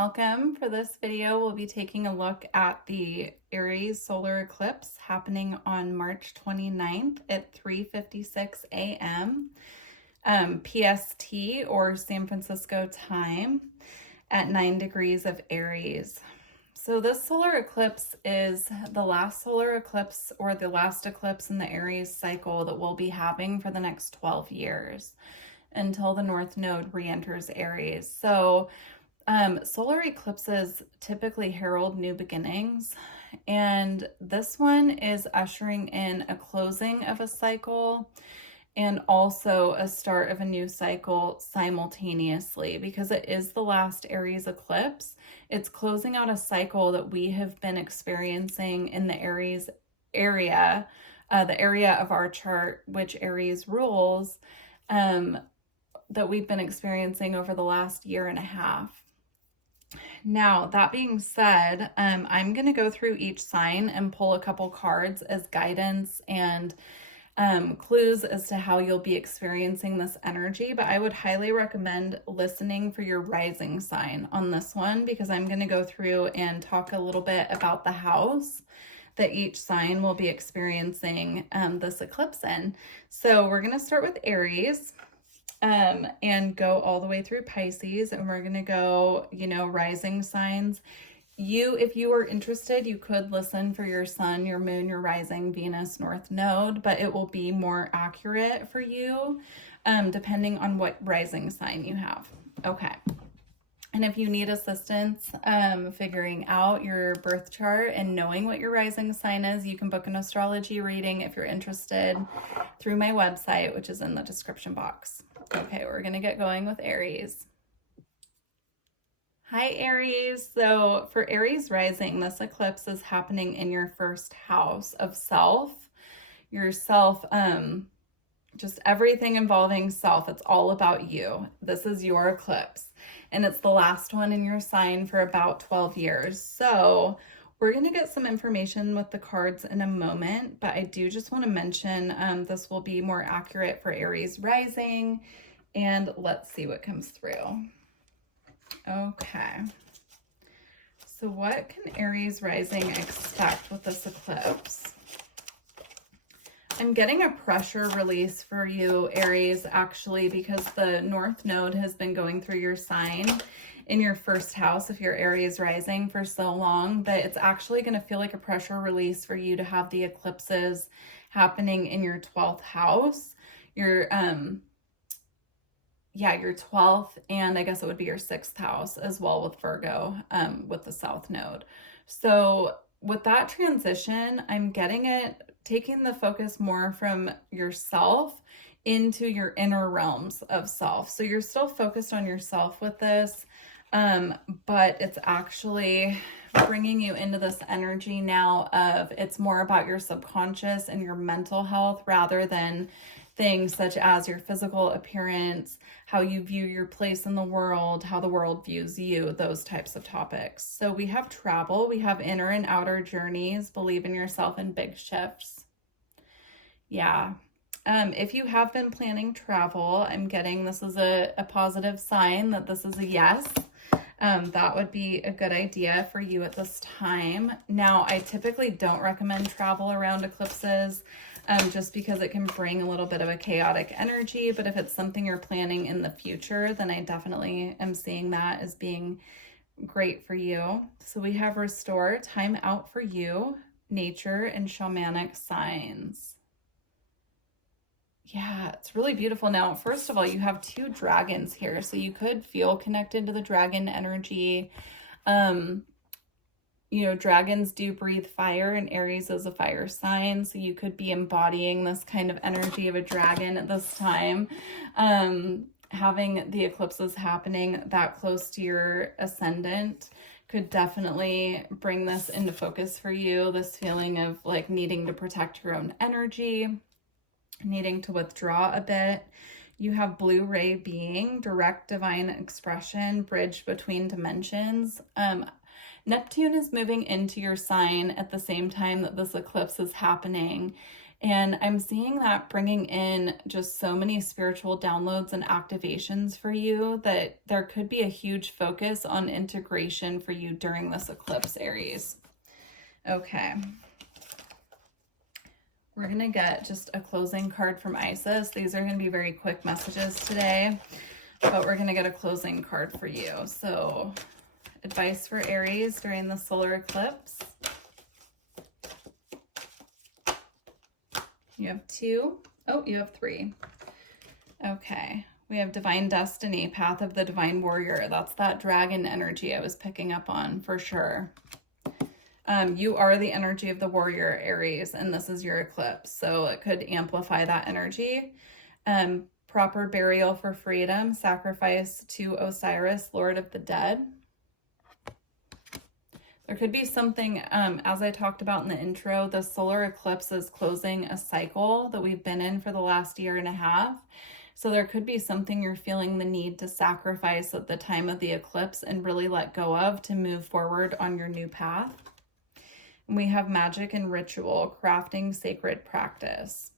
welcome. For this video, we'll be taking a look at the Aries solar eclipse happening on March 29th at 3:56 a.m. PST or San Francisco time at 9 degrees of Aries. So this solar eclipse is the last solar eclipse or the last eclipse in the Aries cycle that we'll be having for the next 12 years until the North Node re-enters Aries. So solar eclipses typically herald new beginnings, and this one is ushering in a closing of a cycle and also a start of a new cycle simultaneously, because it is the last Aries eclipse. It's closing out a cycle that we have been experiencing in the Aries area, the area of our chart which Aries rules, that we've been experiencing over the last year and a half. Now, that being said, I'm going to go through each sign and pull a couple cards as guidance and clues as to how you'll be experiencing this energy, but I would highly recommend listening for your rising sign on this one, because I'm going to go through and talk a little bit about the house that each sign will be experiencing this eclipse in. So we're going to start with Aries and go all the way through Pisces, and we're going to go, rising signs. If you are interested, you could listen for your sun, your moon, your rising, Venus, North Node, but it will be more accurate for you depending on what rising sign you have. Okay. And if you need assistance figuring out your birth chart and knowing what your rising sign is, you can book an astrology reading if you're interested through my website, which is in the description box. Okay, we're going to get going with Aries. Hi, Aries. So for Aries rising, this eclipse is happening in your first house of self, yourself, just everything involving self. It's all about you. This is your eclipse, and it's the last one in your sign for about 12 years. So we're going to get some information with the cards in a moment, but I do just want to mention this will be more accurate for Aries rising, and let's see what comes through. Okay, so what can Aries rising expect with this eclipse? I'm getting a pressure release for you, Aries, actually, because the North Node has been going through your sign in your first house if you're Aries rising for so long that it's actually going to feel like a pressure release for you to have the eclipses happening in your 12th house, your 12th, and I guess it would be your 6th house as well with Virgo, with the South Node. So with that transition, I'm getting it taking the focus more from yourself into your inner realms of self. So you're still focused on yourself with this, but it's actually bringing you into this energy now of it's more about your subconscious and your mental health rather than things such as your physical appearance, how you view your place in the world, how the world views you, those types of topics. So we have travel, we have inner and outer journeys, believe in yourself, and big shifts. Yeah. If you have been planning travel, I'm getting this is a positive sign that this is a yes. That would be a good idea for you at this time. Now, I typically don't recommend travel around eclipses just because it can bring a little bit of a chaotic energy. But if it's something you're planning in the future, then I definitely am seeing that as being great for you. So we have restore, time out for you, nature, and shamanic signs. Yeah, it's really beautiful. Now, first of all, you have 2 dragons here, so you could feel connected to the dragon energy. Dragons do breathe fire, and Aries is a fire sign, so you could be embodying this kind of energy of a dragon at this time. Having the eclipses happening that close to your ascendant could definitely bring this into focus for you, this feeling of like needing to protect your own energy, needing to withdraw a bit. You have blue ray being, direct divine expression, bridge between dimensions. Neptune is moving into your sign at the same time that this eclipse is happening. And I'm seeing that bringing in just so many spiritual downloads and activations for you that there could be a huge focus on integration for you during this eclipse, Aries. Okay. We're going to get just a closing card from Isis. These are going to be very quick messages today, but we're going to get a closing card for you. So, advice for Aries during the solar eclipse. You have 2. Oh, you have 3. Okay. We have Divine Destiny, Path of the Divine Warrior. That's that dragon energy I was picking up on for sure. You are the energy of the warrior, Aries, and this is your eclipse. So it could amplify that energy. Proper burial for freedom, sacrifice to Osiris, Lord of the Dead. There could be something, as I talked about in the intro, the solar eclipse is closing a cycle that we've been in for the last 1.5 years. So there could be something you're feeling the need to sacrifice at the time of the eclipse and really let go of to move forward on your new path. And we have magic and ritual, crafting sacred practice.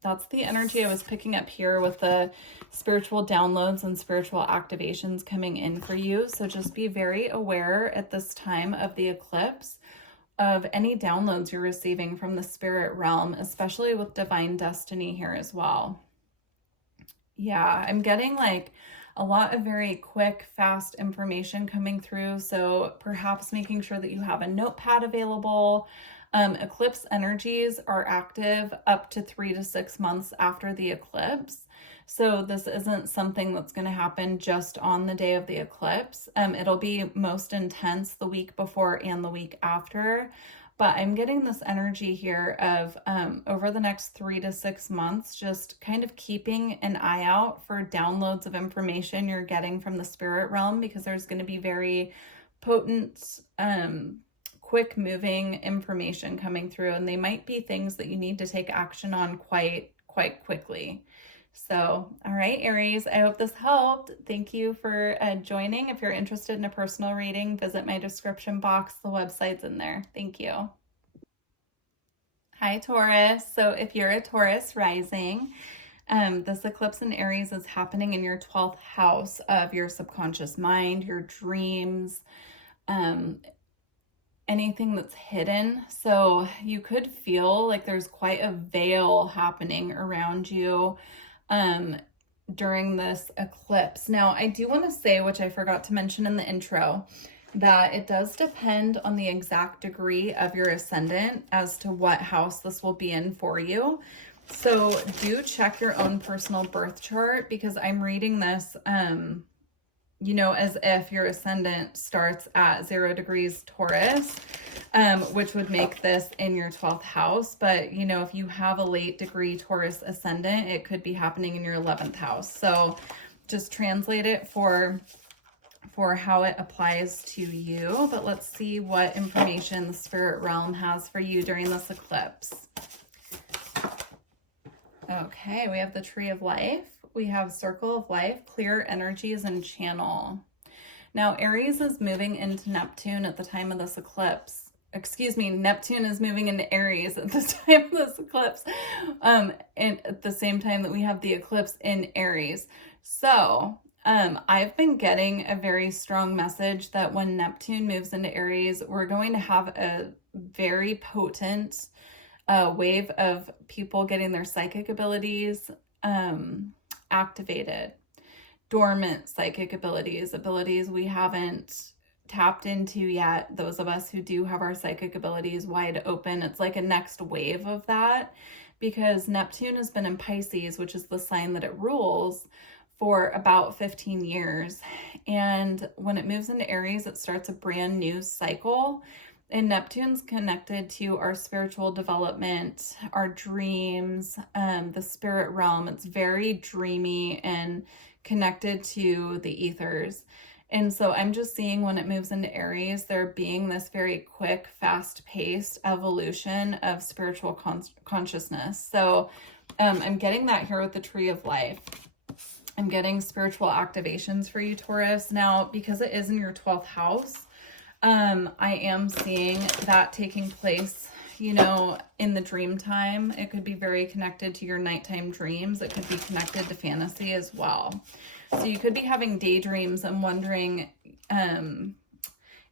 That's the energy I was picking up here with the spiritual downloads and spiritual activations coming in for you. So just be very aware at this time of the eclipse of any downloads you're receiving from the spirit realm, especially with Divine Destiny here as well. Yeah, I'm getting like a lot of very quick, fast information coming through. So perhaps making sure that you have a notepad available. Eclipse energies are active up to 3 to 6 months after the eclipse. So this isn't something that's going to happen just on the day of the eclipse. It'll be most intense the week before and the week after. But I'm getting this energy here of over the next 3 to 6 months, just kind of keeping an eye out for downloads of information you're getting from the spirit realm, because there's going to be very potent, quick moving information coming through, and they might be things that you need to take action on quite quickly. So, all right, Aries, I hope this helped. Thank you for joining. If you're interested in a personal reading, visit my description box. The website's in there. Thank you. Hi, Taurus. So if you're a Taurus rising, this eclipse in Aries is happening in your 12th house of your subconscious mind, your dreams, anything that's hidden. So you could feel like there's quite a veil happening around you during this eclipse. Now, I do want to say, which I forgot to mention in the intro, that it does depend on the exact degree of your ascendant as to what house this will be in for you. So do check your own personal birth chart, because I'm reading this, you know, as if your ascendant starts at 0 degrees Taurus, which would make this in your 12th house. But, you know, if you have a late degree Taurus ascendant, it could be happening in your 11th house. So just translate it for how it applies to you. But let's see what information the spirit realm has for you during this eclipse. Okay, we have the Tree of Life. We have Circle of Life, Clear Energies, and Channel. Now, Aries is moving into Neptune at the time of this eclipse. Excuse me, Neptune is moving into Aries at the time of this eclipse. And at the same time that we have the eclipse in Aries. So, I've been getting a very strong message that when Neptune moves into Aries, we're going to have a very potent wave of people getting their psychic abilities activated. Dormant psychic abilities we haven't tapped into yet. Those of us who do have our psychic abilities wide open, it's like a next wave of that, because Neptune has been in Pisces, which is the sign that it rules, for about 15 years. And when it moves into Aries, it starts a brand new cycle. And Neptune's connected to our spiritual development, our dreams, the spirit realm. It's very dreamy and connected to the ethers. And so I'm just seeing when it moves into Aries, there being this very quick, fast-paced evolution of spiritual consciousness. So I'm getting that here with the Tree of Life. I'm getting spiritual activations for you, Taurus. Now, because it is in your 12th house, I am seeing that taking place you know, in the dream time. It could be very connected to your nighttime dreams. It could be connected to fantasy as well. So you could be having daydreams and wondering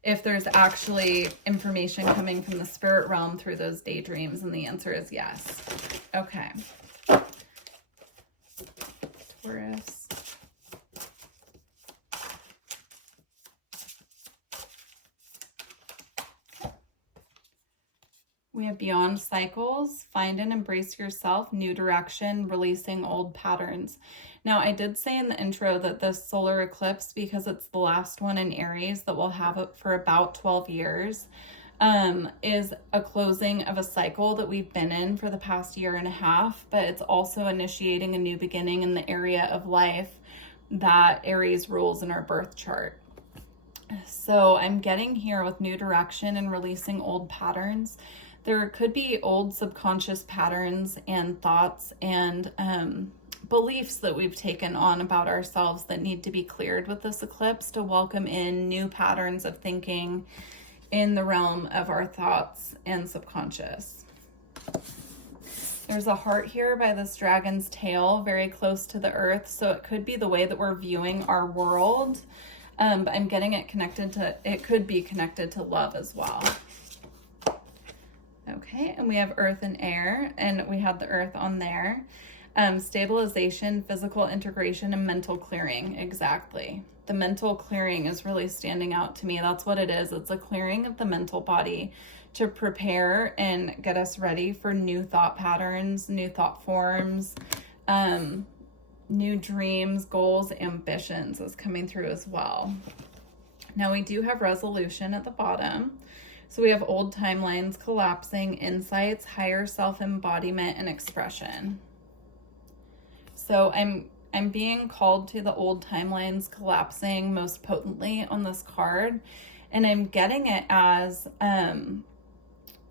if there's actually information coming from the spirit realm through those daydreams, and the answer is yes. Okay. Taurus. We have beyond cycles, find and embrace yourself, new direction, releasing old patterns. Now, I did say in the intro that this solar eclipse, because it's the last one in Aries that we'll have it for about 12 years, is a closing of a cycle that we've been in for the past year and a half, but it's also initiating a new beginning in the area of life that Aries rules in our birth chart. So I'm getting here with new direction and releasing old patterns. There could be old subconscious patterns and thoughts and beliefs that we've taken on about ourselves that need to be cleared with this eclipse to welcome in new patterns of thinking in the realm of our thoughts and subconscious. There's a heart here by this dragon's tail, very close to the earth, so it could be the way that we're viewing our world. But I'm getting it connected to, it could be connected to love as well. Okay, and we have earth and air, and we had the earth on there. Stabilization, physical integration, and mental clearing. Exactly. The mental clearing is really standing out to me. That's what it is. It's a clearing of the mental body to prepare and get us ready for new thought patterns, new thought forms, new dreams, goals, ambitions is coming through as well. Now we do have resolution at the bottom. So we have old timelines collapsing, insights, higher self-embodiment, and expression. So I'm being called to the old timelines collapsing most potently on this card. And I'm getting it as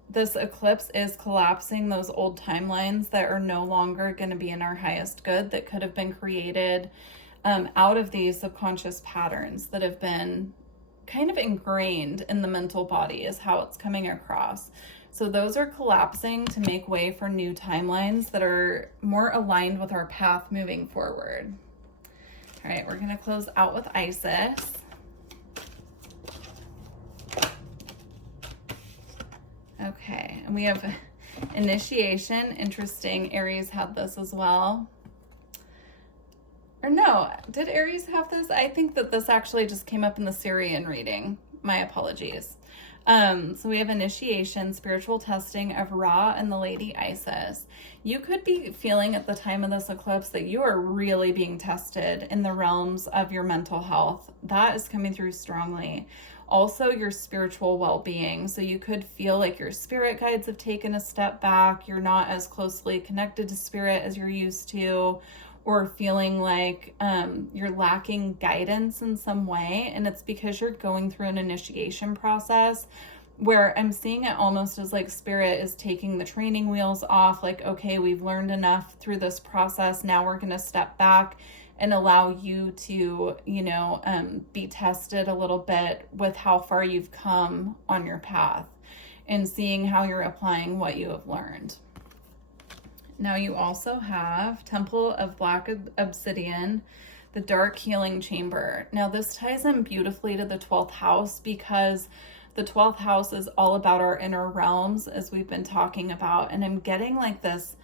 this eclipse is collapsing those old timelines that are no longer going to be in our highest good, that could have been created out of these subconscious patterns that have been kind of ingrained in the mental body is how it's coming across. So those are collapsing to make way for new timelines that are more aligned with our path moving forward. All right, we're going to close out with Isis. Okay, and we have initiation. Interesting. Aries had this as well. Or no, did Aries have this? I think that this actually just came up in the Syrian reading. My apologies. So we have initiation, spiritual testing of Ra and the Lady Isis. You could be feeling at the time of this eclipse that you are really being tested in the realms of your mental health. That is coming through strongly. Also, your spiritual well-being. So you could feel like your spirit guides have taken a step back. You're not as closely connected to spirit as you're used to, or feeling like you're lacking guidance in some way. And it's because you're going through an initiation process where I'm seeing it almost as like spirit is taking the training wheels off. Like, okay, we've learned enough through this process. Now we're going to step back and allow you to, you know, be tested a little bit with how far you've come on your path and seeing how you're applying what you have learned. Now you also have Temple of Black Obsidian, the Dark Healing Chamber. Now this ties in beautifully to the 12th house because the 12th house is all about our inner realms, as we've been talking about. And I'm getting like this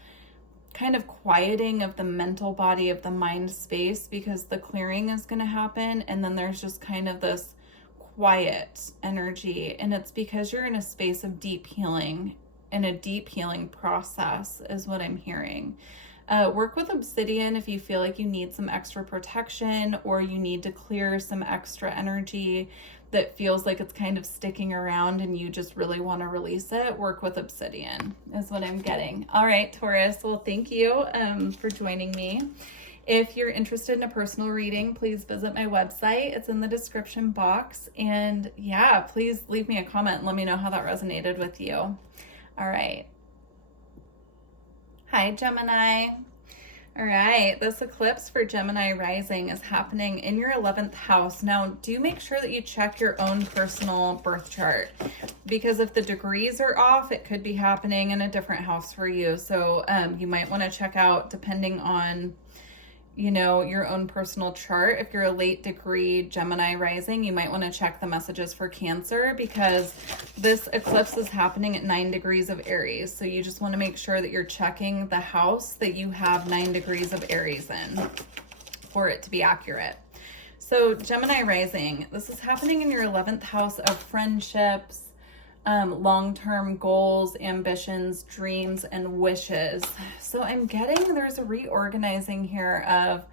kind of quieting of the mental body, of the mind space, because the clearing is going to happen. And then there's just kind of this quiet energy. And it's because you're in a space of deep healing. In a deep healing process is what I'm hearing. Work with obsidian if you feel like you need some extra protection or you need to clear some extra energy that feels like it's kind of sticking around and you just really want to release it. Work with obsidian is what I'm getting. All right, Taurus. Well, thank you for joining me. If you're interested in a personal reading, please visit my website. It's in the description box. And yeah, please leave me a comment and let me know how that resonated with you. All right. Hi, Gemini. All right, this eclipse for Gemini rising is happening in your 11th house. Now, do make sure that you check your own personal birth chart, because if the degrees are off, it could be happening in a different house for you. So you might want to check out, depending on, you know, your own personal chart. If you're a late degree Gemini rising, you might want to check the messages for Cancer, because this eclipse is happening at 9 degrees of Aries. So you just want to make sure that you're checking the house that you have 9 degrees of Aries in for it to be accurate. So Gemini rising, this is happening in your 11th house of friendships, long-term goals, ambitions, dreams, and wishes. So I'm getting there's a reorganizing here of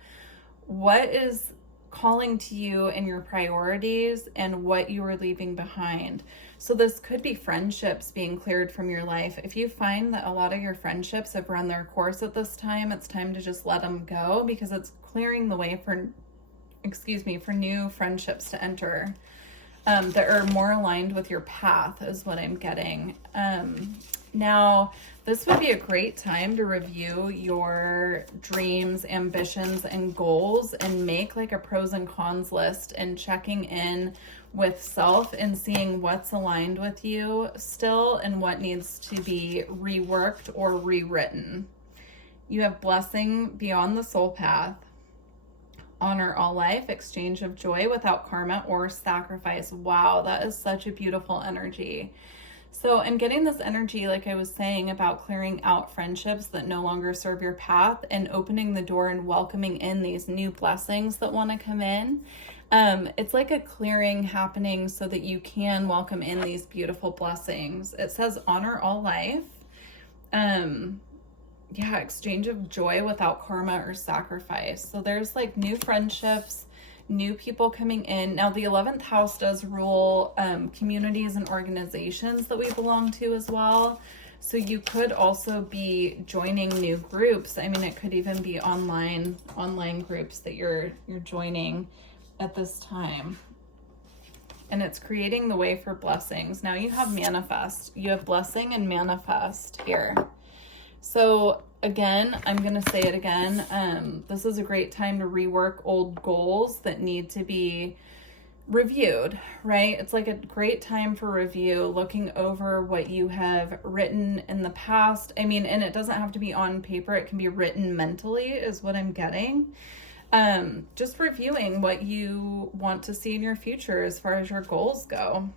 what is calling to you in your priorities and what you are leaving behind. So this could be friendships being cleared from your life. If you find that a lot of your friendships have run their course at this time, it's time to just let them go, because it's clearing the way for, for new friendships to enter. That are more aligned with your path is what I'm getting. Now, this would be a great time to review your dreams, ambitions, and goals, and make like a pros and cons list, and checking in with self and seeing what's aligned with you still and what needs to be reworked or rewritten. You have blessing beyond the soul path. Honor all life, exchange of joy without karma or sacrifice. Wow, that is such a beautiful energy. So I'm getting this energy, like I was saying, about clearing out friendships that no longer serve your path and opening the door and welcoming in these new blessings that want to come in. It's like a clearing happening so that you can welcome in these beautiful blessings. It says honor all life. Yeah, exchange of joy without karma or sacrifice. So there's like new friendships, new people coming in. Now the 11th house does rule communities and organizations that we belong to as well. So you could also be joining new groups. I mean, it could even be online groups that you're joining at this time. And it's creating the way for blessings. Now you have manifest. You have blessing and manifest here. So again, I'm going to say it again. This is a great time to rework old goals that need to be reviewed, right? It's like a great time for review, looking over what you have written in the past. I mean, and it doesn't have to be on paper. It can be written mentally is what I'm getting. Just reviewing what you want to see in your future as far as your goals go.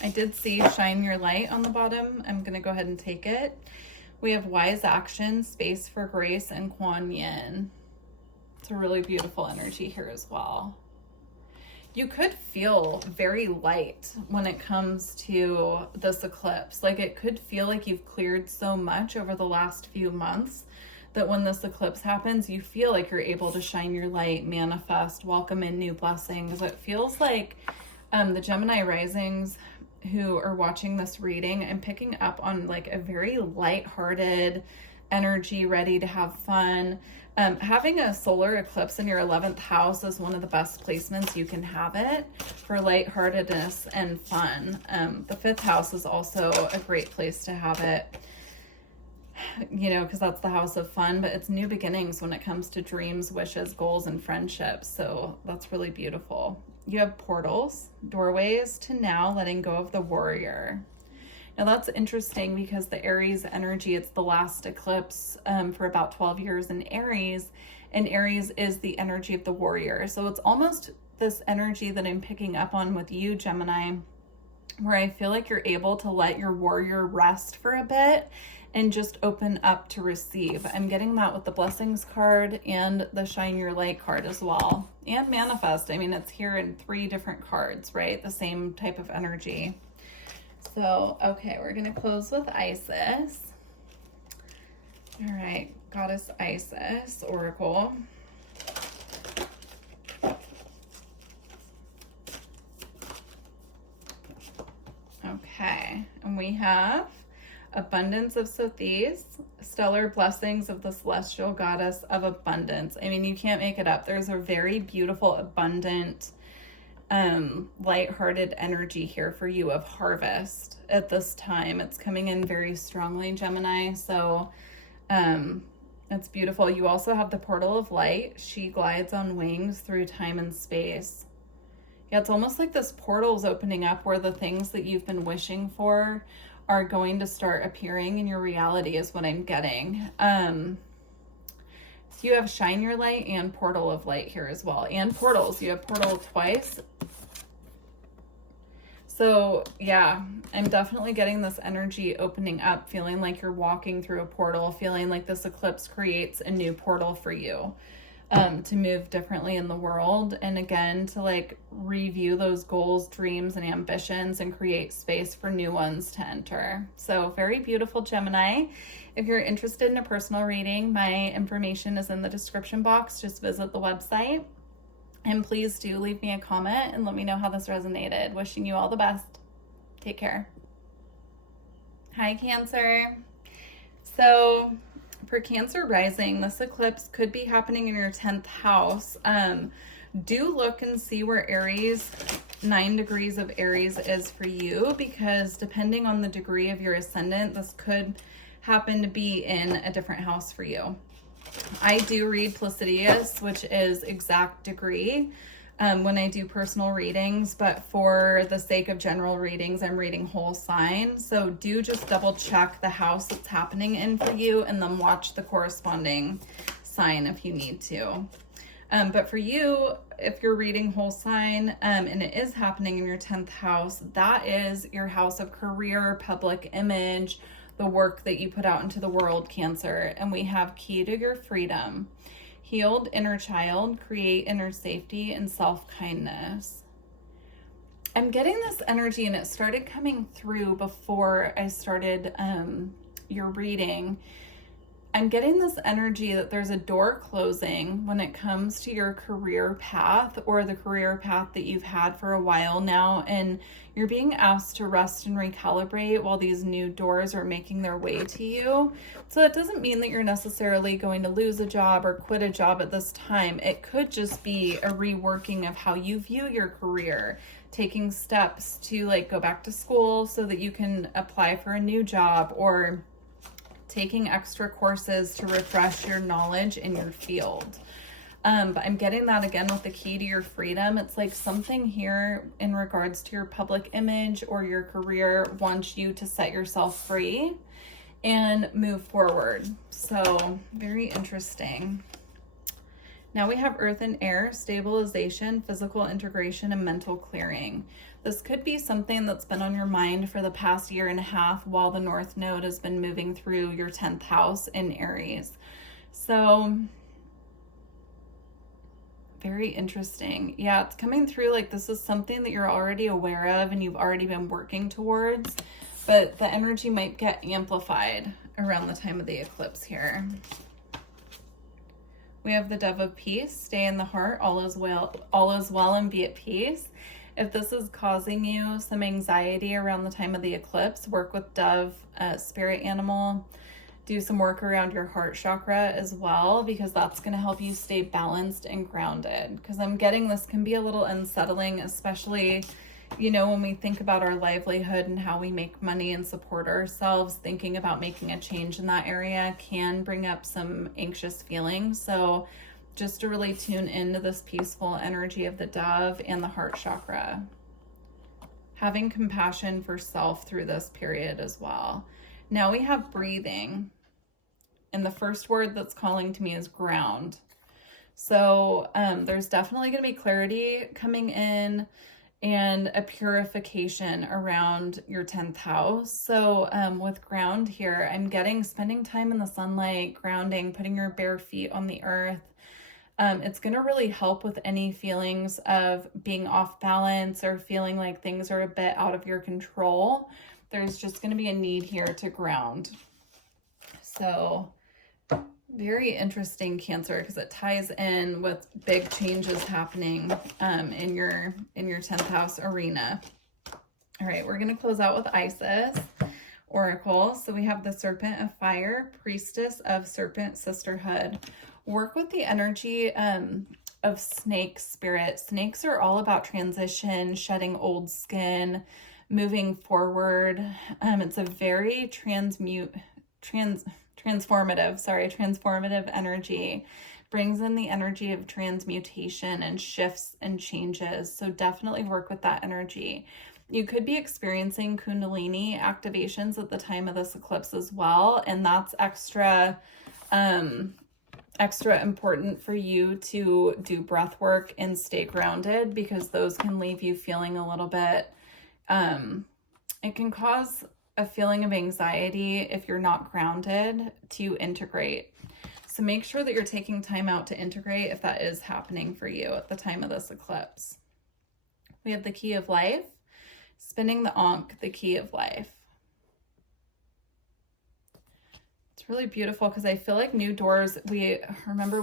I did see shine your light on the bottom. I'm going to go ahead and take it. We have wise action, space for grace, and Kuan Yin. It's a really beautiful energy here as well. You could feel very light when it comes to this eclipse. Like it could feel like you've cleared so much over the last few months that when this eclipse happens, you feel like you're able to shine your light, manifest, welcome in new blessings. It feels like the Gemini risings who are watching this reading, I'm picking up on like a very lighthearted energy, ready to have fun. Having a solar eclipse in your 11th house is one of the best placements you can have it for lightheartedness and fun. The 5th house is also a great place to have it, you know, because that's the house of fun, but it's new beginnings when it comes to dreams, wishes, goals, and friendships. So that's really beautiful. You have portals, doorways to now, letting go of the warrior. Now that's interesting because the Aries energy, it's the last eclipse for about 12 years in Aries, and Aries is the energy of the warrior. So it's almost this energy that I'm picking up on with you, Gemini, where I feel like you're able to let your warrior rest for a bit and just open up to receive. I'm getting that with the blessings card and the shine your light card as well. And manifest. I mean, it's here in 3 different cards, right? The same type of energy. So, okay, we're going to close with Isis. All right, Goddess Isis, Oracle. Okay, and we have abundance of Sothis, stellar blessings of the celestial goddess of abundance. I mean, you can't make it up. There's a very beautiful, abundant, lighthearted energy here for you of harvest at this time. It's coming in very strongly, Gemini. So It's beautiful. You also have the portal of light. She glides on wings through time and space. Yeah, it's almost like this portal is opening up where the things that you've been wishing for are going to start appearing in your reality is what I'm getting. So you have shine your light and portal of light here as well. And portals. You have portal twice. So yeah, I'm definitely getting this energy opening up, feeling like you're walking through a portal, feeling like this eclipse creates a new portal for you. To move differently in the world, and again to like review those goals, dreams, and ambitions and create space for new ones to enter. So very beautiful, Gemini. If you're interested in a personal reading, my information is in the description box. Just visit the website, and please do leave me a comment and let me know how this resonated. Wishing you all the best. Take care. Hi, Cancer. So for Cancer rising, this eclipse could be happening in your 10th house. Do look and see where Aries, 9 degrees of Aries is for you, because depending on the degree of your ascendant, this could happen to be in a different house for you. I do read Placidius, which is exact degree, when I do personal readings, but for the sake of general readings, I'm reading whole sign. So do just double check the house it's happening in for you, and then watch the corresponding sign if you need to. But for you, if you're reading whole sign, and it is happening in your 10th house, that is your house of career, public image, the work that you put out into the world, Cancer. And we have key to your freedom. Healed inner child, create inner safety, and self-kindness. I'm getting this energy, and it started coming through before I started your reading. I'm getting this energy that there's a door closing when it comes to your career path, or the career path that you've had for a while now, and you're being asked to rest and recalibrate while these new doors are making their way to you. So that doesn't mean that you're necessarily going to lose a job or quit a job at this time. It could just be a reworking of how you view your career, taking steps to like go back to school so that you can apply for a new job, or taking extra courses to refresh your knowledge in your field. But I'm getting that again with the key to your freedom. It's like something here in regards to your public image or your career wants you to set yourself free and move forward. So very interesting. Now we have earth and air, stabilization, physical integration, and mental clearing. This could be something that's been on your mind for the past year and a half while the North Node has been moving through your 10th house in Aries. So very interesting. Yeah, it's coming through like this is something that you're already aware of and you've already been working towards, but the energy might get amplified around the time of the eclipse here. We have the Dove of Peace, stay in the heart, all is well and be at peace. If this is causing you some anxiety around the time of the eclipse, work with Dove, spirit animal. Do some work around your heart chakra as well, because that's going to help you stay balanced and grounded. Because I'm getting this can be a little unsettling, especially, you know, when we think about our livelihood and how we make money and support ourselves, thinking about making a change in that area can bring up some anxious feelings. So just to really tune into this peaceful energy of the Dove and the heart chakra. Having compassion for self through this period as well. Now we have breathing. And the first word that's calling to me is ground. So there's definitely going to be clarity coming in and a purification around your 10th house. So with ground here, I'm getting spending time in the sunlight, grounding, putting your bare feet on the earth. It's going to really help with any feelings of being off balance or feeling like things are a bit out of your control. There's just going to be a need here to ground. So very interesting, Cancer, because it ties in with big changes happening in your 10th house arena. All right, we're going to close out with Isis Oracle. So we have the Serpent of Fire, Priestess of Serpent Sisterhood. Work with the energy of snake spirit. Snakes are all about transition, shedding old skin, moving forward. It's a very transformative energy. Brings in the energy of transmutation and shifts and changes. So definitely work with that energy. You could be experiencing Kundalini activations at the time of this eclipse as well. And that's extra important for you to do breath work and stay grounded, because those can leave you feeling a little bit, it can cause a feeling of anxiety if you're not grounded to integrate. So make sure that you're taking time out to integrate if that is happening for you at the time of this eclipse. We have the key of life, spinning the Ankh, the key of life. It's really beautiful because I feel like new doors, we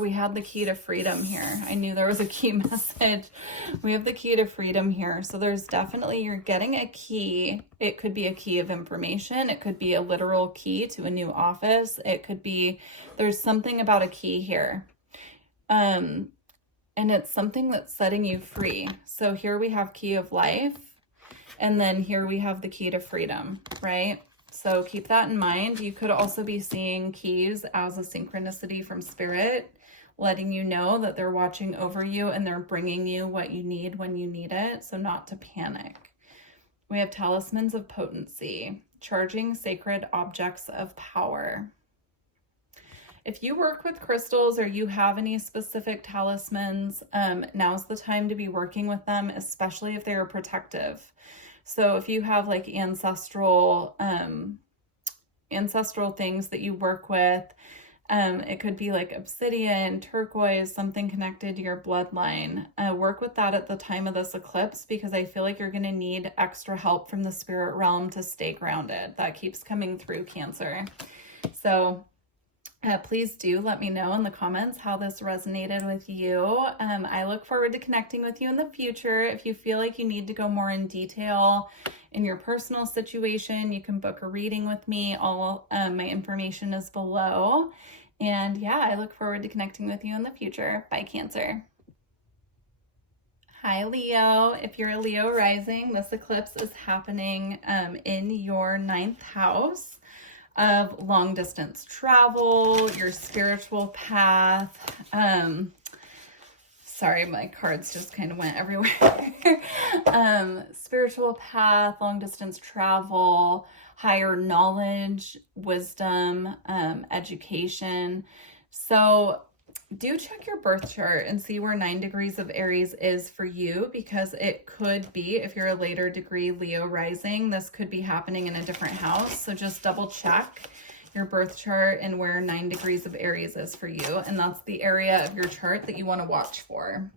had the key to freedom here. I knew there was a key message. We have the key to freedom here. So there's definitely, you're getting a key. It could be a key of information. It could be a literal key to a new office. It could be, there's something about a key here. And it's something that's setting you free. So here we have key of life. And then here we have the key to freedom, right? So keep that in mind. You could also be seeing keys as a synchronicity from spirit, letting you know that they're watching over you and they're bringing you what you need when you need it. So not to panic. We have talismans of potency, charging sacred objects of power. If you work with crystals or you have any specific talismans, now's the time to be working with them, especially if they are protective. So if you have like ancestral things that you work with, it could be like obsidian, turquoise, something connected to your bloodline. Work with that at the time of this eclipse, because I feel like you're going to need extra help from the spirit realm to stay grounded. That keeps coming through, Cancer. So please do let me know in the comments how this resonated with you. I look forward to connecting with you in the future. If you feel like you need to go more in detail in your personal situation, you can book a reading with me. All my information is below. And yeah, I look forward to connecting with you in the future. Bye, Cancer. Hi, Leo. If you're a Leo rising, this eclipse is happening in your 9th house of long distance travel, your spiritual path. Sorry, my cards just kind of went everywhere. Spiritual path, long distance travel, higher knowledge, wisdom, education. So do check your birth chart and see where 9 degrees of Aries is for you, because it could be, if you're a later degree Leo rising, this could be happening in a different house. So just double check your birth chart and where 9 degrees of Aries is for you. And that's the area of your chart that you want to watch for.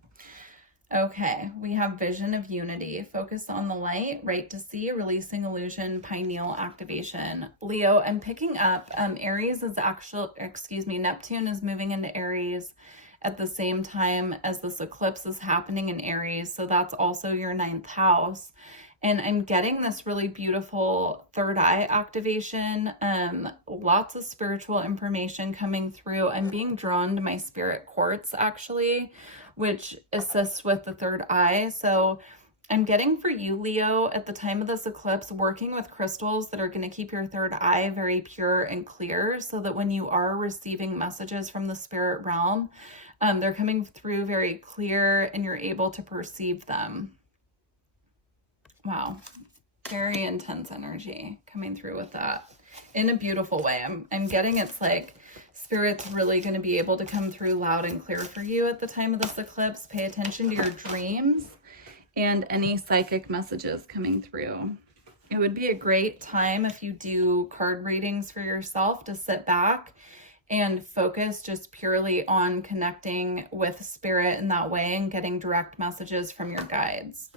Okay, we have vision of unity, focus on the light, right to see, releasing illusion, pineal activation. Leo, I'm picking up Aries is Neptune is moving into Aries at the same time as this eclipse is happening in Aries. So that's also your 9th house. And I'm getting this really beautiful third eye activation, lots of spiritual information coming through. I'm being drawn to my spirit quartz, actually, which assists with the third eye. So I'm getting for you, Leo, at the time of this eclipse, working with crystals that are going to keep your third eye very pure and clear, so that when you are receiving messages from the spirit realm, they're coming through very clear and you're able to perceive them. Wow. Very intense energy coming through with that in a beautiful way. I'm getting it's like Spirit's really going to be able to come through loud and clear for you at the time of this eclipse. Pay attention to your dreams and any psychic messages coming through. It would be a great time if you do card readings for yourself to sit back and focus just purely on connecting with Spirit in that way and getting direct messages from your guides.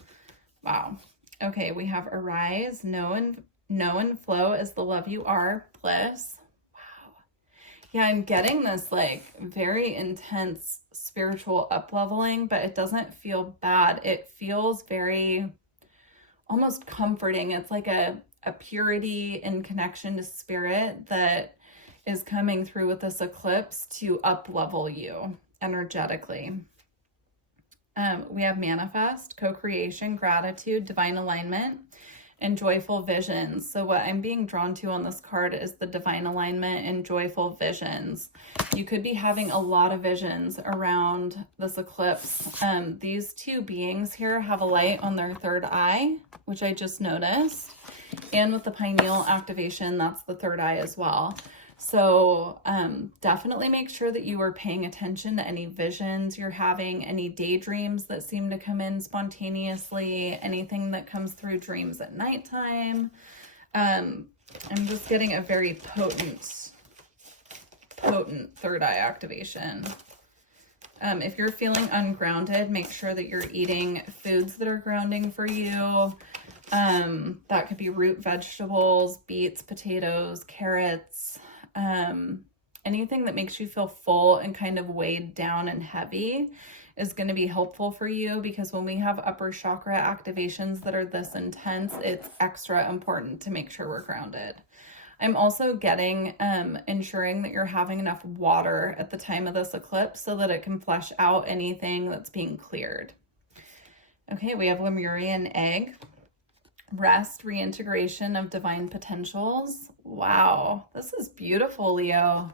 Wow. Okay, we have arise, know and flow as the love you are, bliss. Wow. Yeah, I'm getting this like very intense spiritual up-leveling, but it doesn't feel bad. It feels very almost comforting. It's like a purity and connection to spirit that is coming through with this eclipse to up-level you energetically. We have manifest, co-creation, gratitude, divine alignment, and joyful visions. So what I'm being drawn to on this card is the divine alignment and joyful visions. You could be having a lot of visions around this eclipse. These two beings here have a light on their third eye, which I just noticed. And with the pineal activation, that's the third eye as well. So definitely make sure that you are paying attention to any visions you're having, any daydreams that seem to come in spontaneously, anything that comes through dreams at nighttime. I'm just getting a very potent third eye activation. If you're feeling ungrounded, make sure that you're eating foods that are grounding for you. That could be root vegetables, beets, potatoes, carrots, anything that makes you feel full and kind of weighed down and heavy is going to be helpful for you, because when we have upper chakra activations that are this intense, it's extra important to make sure we're grounded. I'm also getting ensuring that you're having enough water at the time of this eclipse so that it can flush out anything that's being cleared. Okay, we have Lemurian egg. Rest, reintegration of divine potentials. Wow, this is beautiful, Leo.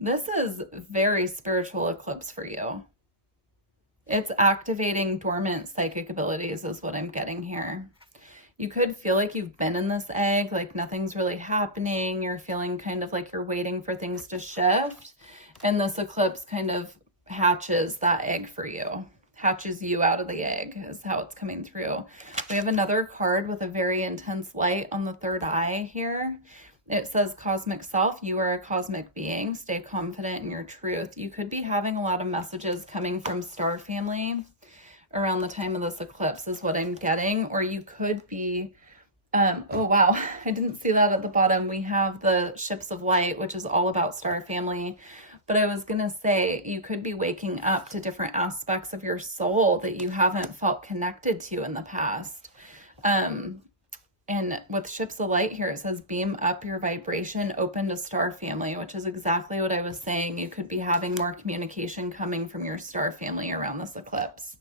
This is very spiritual eclipse for you. It's activating dormant psychic abilities is what I'm getting here. You could feel like you've been in this egg, like nothing's really happening. You're feeling kind of like you're waiting for things to shift. And this eclipse kind of hatches that egg for you. Hatches you out of the egg is how it's coming through. We have another card with a very intense light on the third eye here. It says cosmic self, you are a cosmic being. Stay confident in your truth. You could be having a lot of messages coming from star family around the time of this eclipse is what I'm getting. Or you could be, oh wow, I didn't see that at the bottom. We have the ships of light, which is all about star family. But I was going to say, you could be waking up to different aspects of your soul that you haven't felt connected to in the past. And with ships of light here, it says beam up your vibration, open to star family, which is exactly what I was saying. You could be having more communication coming from your star family around this eclipse.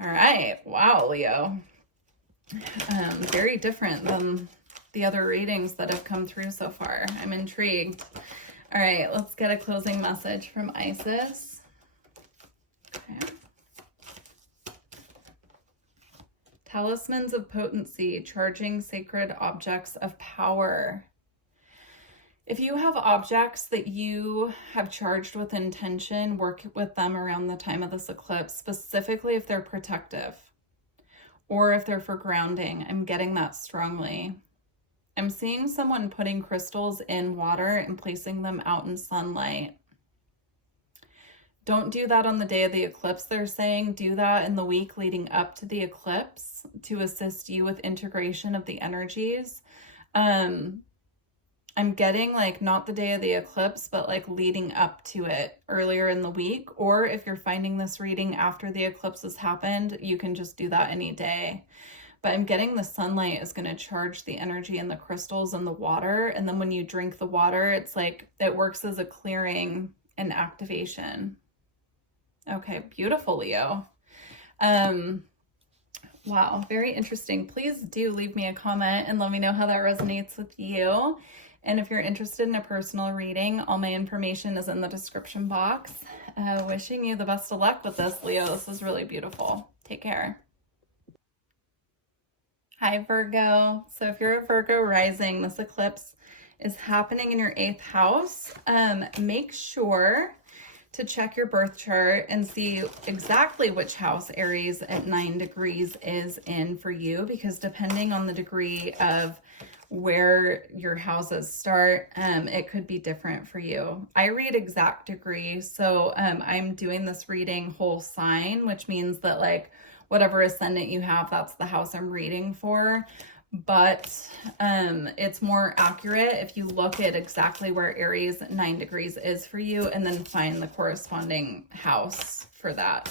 All right. Wow, Leo. Very different than the other readings that have come through so far. I'm intrigued. All right, let's get a closing message from Isis. Okay. Talismans of potency, charging sacred objects of power. If you have objects that you have charged with intention, work with them around the time of this eclipse, specifically if they're protective or if they're for grounding. I'm getting that strongly. I'm seeing someone putting crystals in water and placing them out in sunlight. Don't do that on the day of the eclipse, they're saying. Do that in the week leading up to the eclipse to assist you with integration of the energies. I'm getting like not the day of the eclipse, but like leading up to it earlier in the week. Or if you're finding this reading after the eclipse has happened, you can just do that any day. But I'm getting the sunlight is going to charge the energy in the crystals and the water. And then when you drink the water, it's like it works as a clearing and activation. Okay, beautiful, Leo. Wow, very interesting. Please do leave me a comment and let me know how that resonates with you. And if you're interested in a personal reading, all my information is in the description box. Wishing you the best of luck with this, Leo. This is really beautiful. Take care. Hi, Virgo. So if you're a Virgo rising, this eclipse is happening in your 8th house. Make sure to check your birth chart and see exactly which house Aries at 9 degrees is in for you, because depending on the degree of where your houses start, it could be different for you. I read exact degree, so I'm doing this reading whole sign, which means that like whatever ascendant you have, that's the house I'm reading for. But it's more accurate if you look at exactly where Aries 9 degrees is for you and then find the corresponding house for that.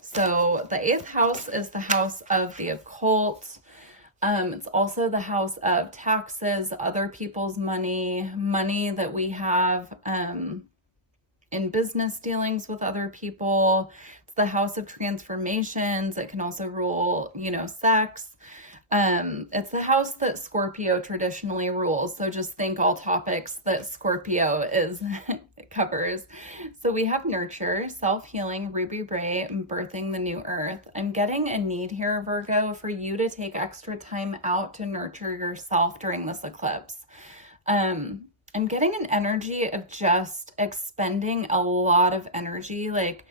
So the 8th house is the house of the occult. It's also the house of taxes, other people's money, money that we have in business dealings with other people. It's the house of transformations. It can also rule, sex. It's the house that Scorpio traditionally rules. So just think all topics that Scorpio is covers. So we have nurture, self-healing, ruby ray, and birthing the new earth. I'm getting a need here, Virgo, for you to take extra time out to nurture yourself during this eclipse. I'm getting an energy of just expending a lot of energy, like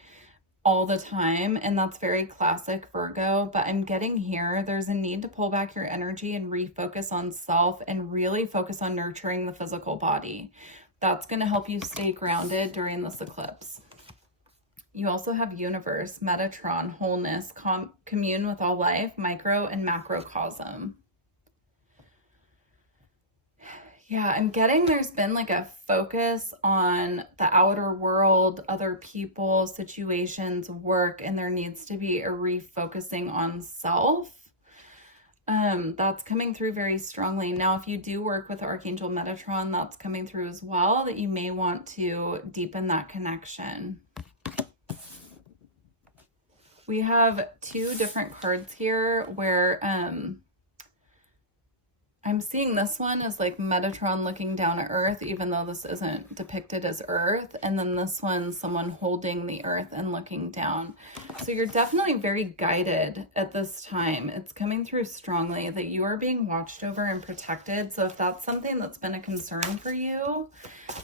all the time, and that's very classic Virgo, but I'm getting here there's a need to pull back your energy and refocus on self and really focus on nurturing the physical body. That's going to help you stay grounded during this eclipse. You also have universe, Metatron, wholeness, commune with all life, micro and macrocosm. Yeah, I'm getting there's been like a focus on the outer world, other people, situations, work, and there needs to be a refocusing on self. That's coming through very strongly. Now, if you do work with Archangel Metatron, that's coming through as well, that you may want to deepen that connection. We have two different cards here where I'm seeing this one as like Metatron looking down at Earth, even though this isn't depicted as Earth. And then this one, someone holding the Earth and looking down. So you're definitely very guided at this time. It's coming through strongly that you are being watched over and protected. So if that's something that's been a concern for you,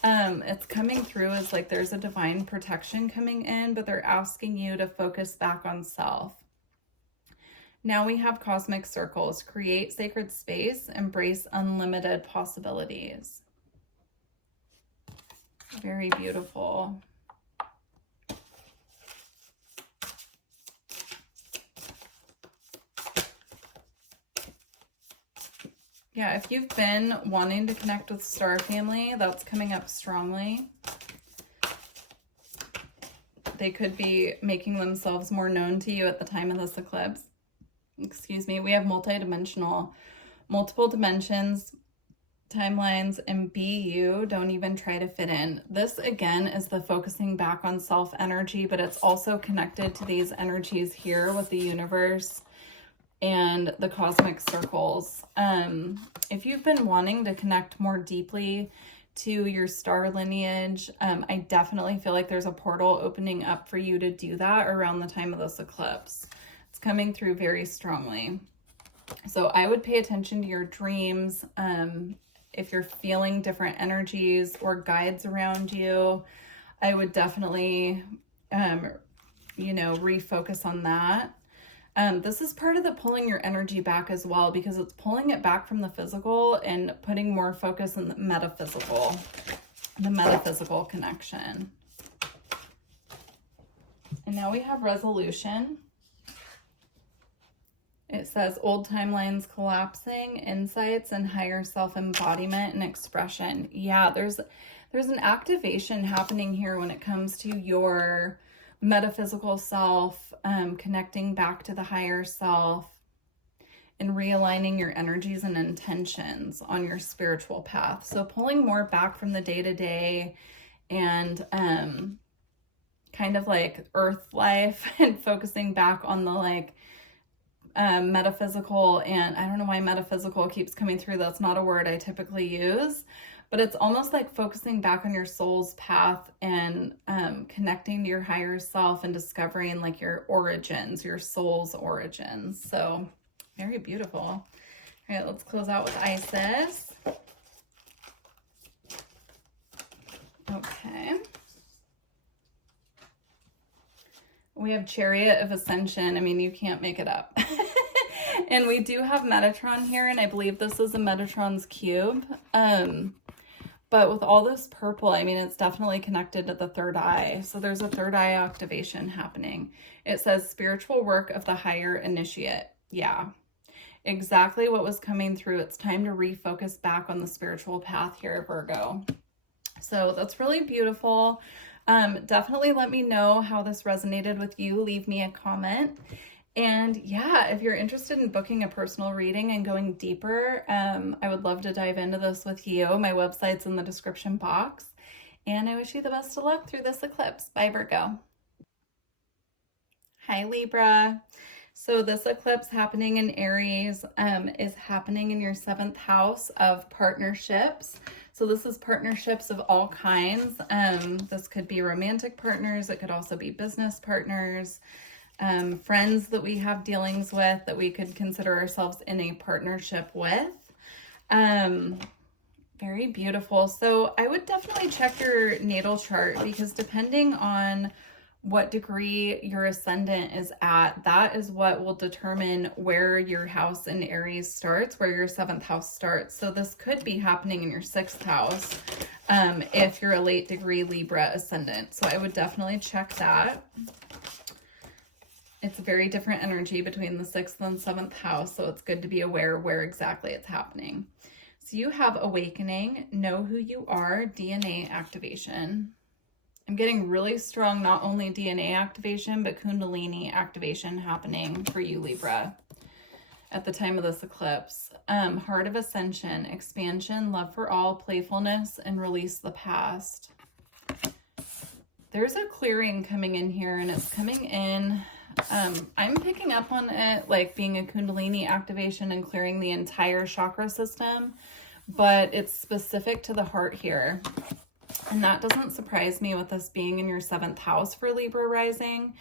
it's coming through as like there's a divine protection coming in, but they're asking you to focus back on self. Now we have cosmic circles, create sacred space, embrace unlimited possibilities. Very beautiful. Yeah, if you've been wanting to connect with Star Family, that's coming up strongly. They could be making themselves more known to you at the time of this eclipse. Excuse me. We have multidimensional, multiple dimensions, timelines, and be you. Don't even try to fit in. This again is the focusing back on self energy, but it's also connected to these energies here with the universe and the cosmic circles. If you've been wanting to connect more deeply to your star lineage, I definitely feel like there's a portal opening up for you to do that around the time of this eclipse. It's coming through very strongly. So I would pay attention to your dreams. If you're feeling different energies or guides around you, I would definitely, refocus on that. This is part of the pulling your energy back as well, because it's pulling it back from the physical and putting more focus on the metaphysical connection. And now we have resolution. It says old timelines collapsing, insights, and higher self-embodiment and expression. Yeah, there's an activation happening here when it comes to your metaphysical self, connecting back to the higher self, and realigning your energies and intentions on your spiritual path. So pulling more back from the day-to-day and kind of like earth life and focusing back on the metaphysical. And I don't know why metaphysical keeps coming through. That's not a word I typically use, but it's almost like focusing back on your soul's path and connecting to your higher self and discovering like your origins, your soul's origins. So very beautiful. All right, let's close out with Isis. Okay. We have Chariot of Ascension. I mean, you can't make it up. And we do have Metatron here, and I believe this is a Metatron's cube. But with all this purple, I mean, it's definitely connected to the third eye. So there's a third eye activation happening. It says spiritual work of the higher initiate. Yeah, exactly what was coming through. It's time to refocus back on the spiritual path here, Virgo. So that's really beautiful. Definitely let me know how this resonated with you. Leave me a comment. And yeah, if you're interested in booking a personal reading and going deeper, I would love to dive into this with you. My website's in the description box. And I wish you the best of luck through this eclipse. Bye, Virgo. Hi, Libra. So this eclipse happening in Aries is happening in your 7th house of partnerships. So this is partnerships of all kinds. This could be romantic partners. It could also be business partners, friends that we have dealings with that we could consider ourselves in a partnership with. Very beautiful. So I would definitely check your natal chart, because depending on what degree your ascendant is at, that is what will determine where your house in Aries starts, where your 7th house starts. So this could be happening in your 6th house if you're a late degree Libra ascendant. So I would definitely check that. It's a very different energy between the 6th and 7th house, so it's good to be aware where exactly it's happening. So you have awakening, know who you are, DNA activation. I'm getting really strong, not only DNA activation, but Kundalini activation happening for you, Libra, at the time of this eclipse. Heart of ascension, expansion, love for all, playfulness, and release the past. There's a clearing coming in here, and it's coming in. I'm picking up on it like being a Kundalini activation and clearing the entire chakra system, but it's specific to the heart here. And that doesn't surprise me with this being in your 7th house for Libra rising.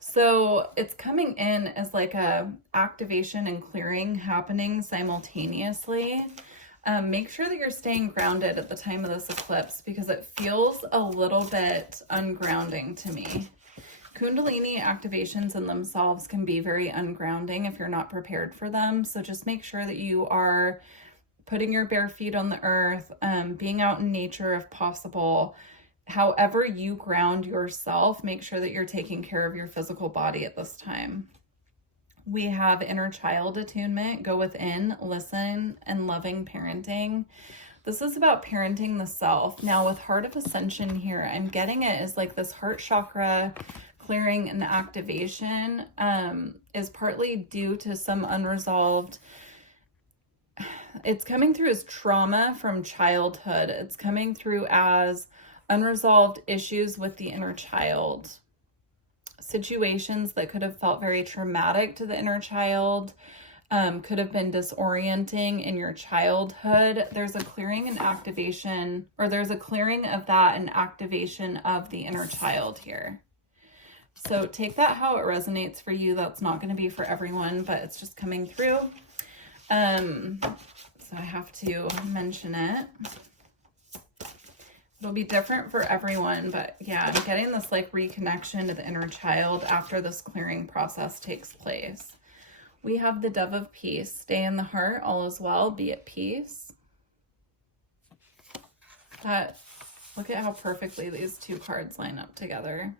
So it's coming in as like a activation and clearing happening simultaneously. Make sure that you're staying grounded at the time of this eclipse, because it feels a little bit ungrounding to me. Kundalini activations in themselves can be very ungrounding if you're not prepared for them. So just make sure that you are putting your bare feet on the earth, being out in nature if possible. However you ground yourself, make sure that you're taking care of your physical body at this time. We have inner child attunement, go within, listen, and loving parenting. This is about parenting the self. Now with Heart of Ascension here, I'm getting it as like this heart chakra clearing and activation is partly due to some unresolved. It's coming through as trauma from childhood. It's coming through as unresolved issues with the inner child. Situations that could have felt very traumatic to the inner child, could have been disorienting in your childhood. There's a clearing and activation, or there's a clearing of that and activation of the inner child here. So take that how it resonates for you. That's not going to be for everyone, but it's just coming through. So I have to mention it. It'll be different for everyone, but yeah, I'm getting this like reconnection to the inner child after this clearing process takes place. We have the Dove of Peace. Stay in the heart, all is well, be at peace. Look at how perfectly these two cards line up together.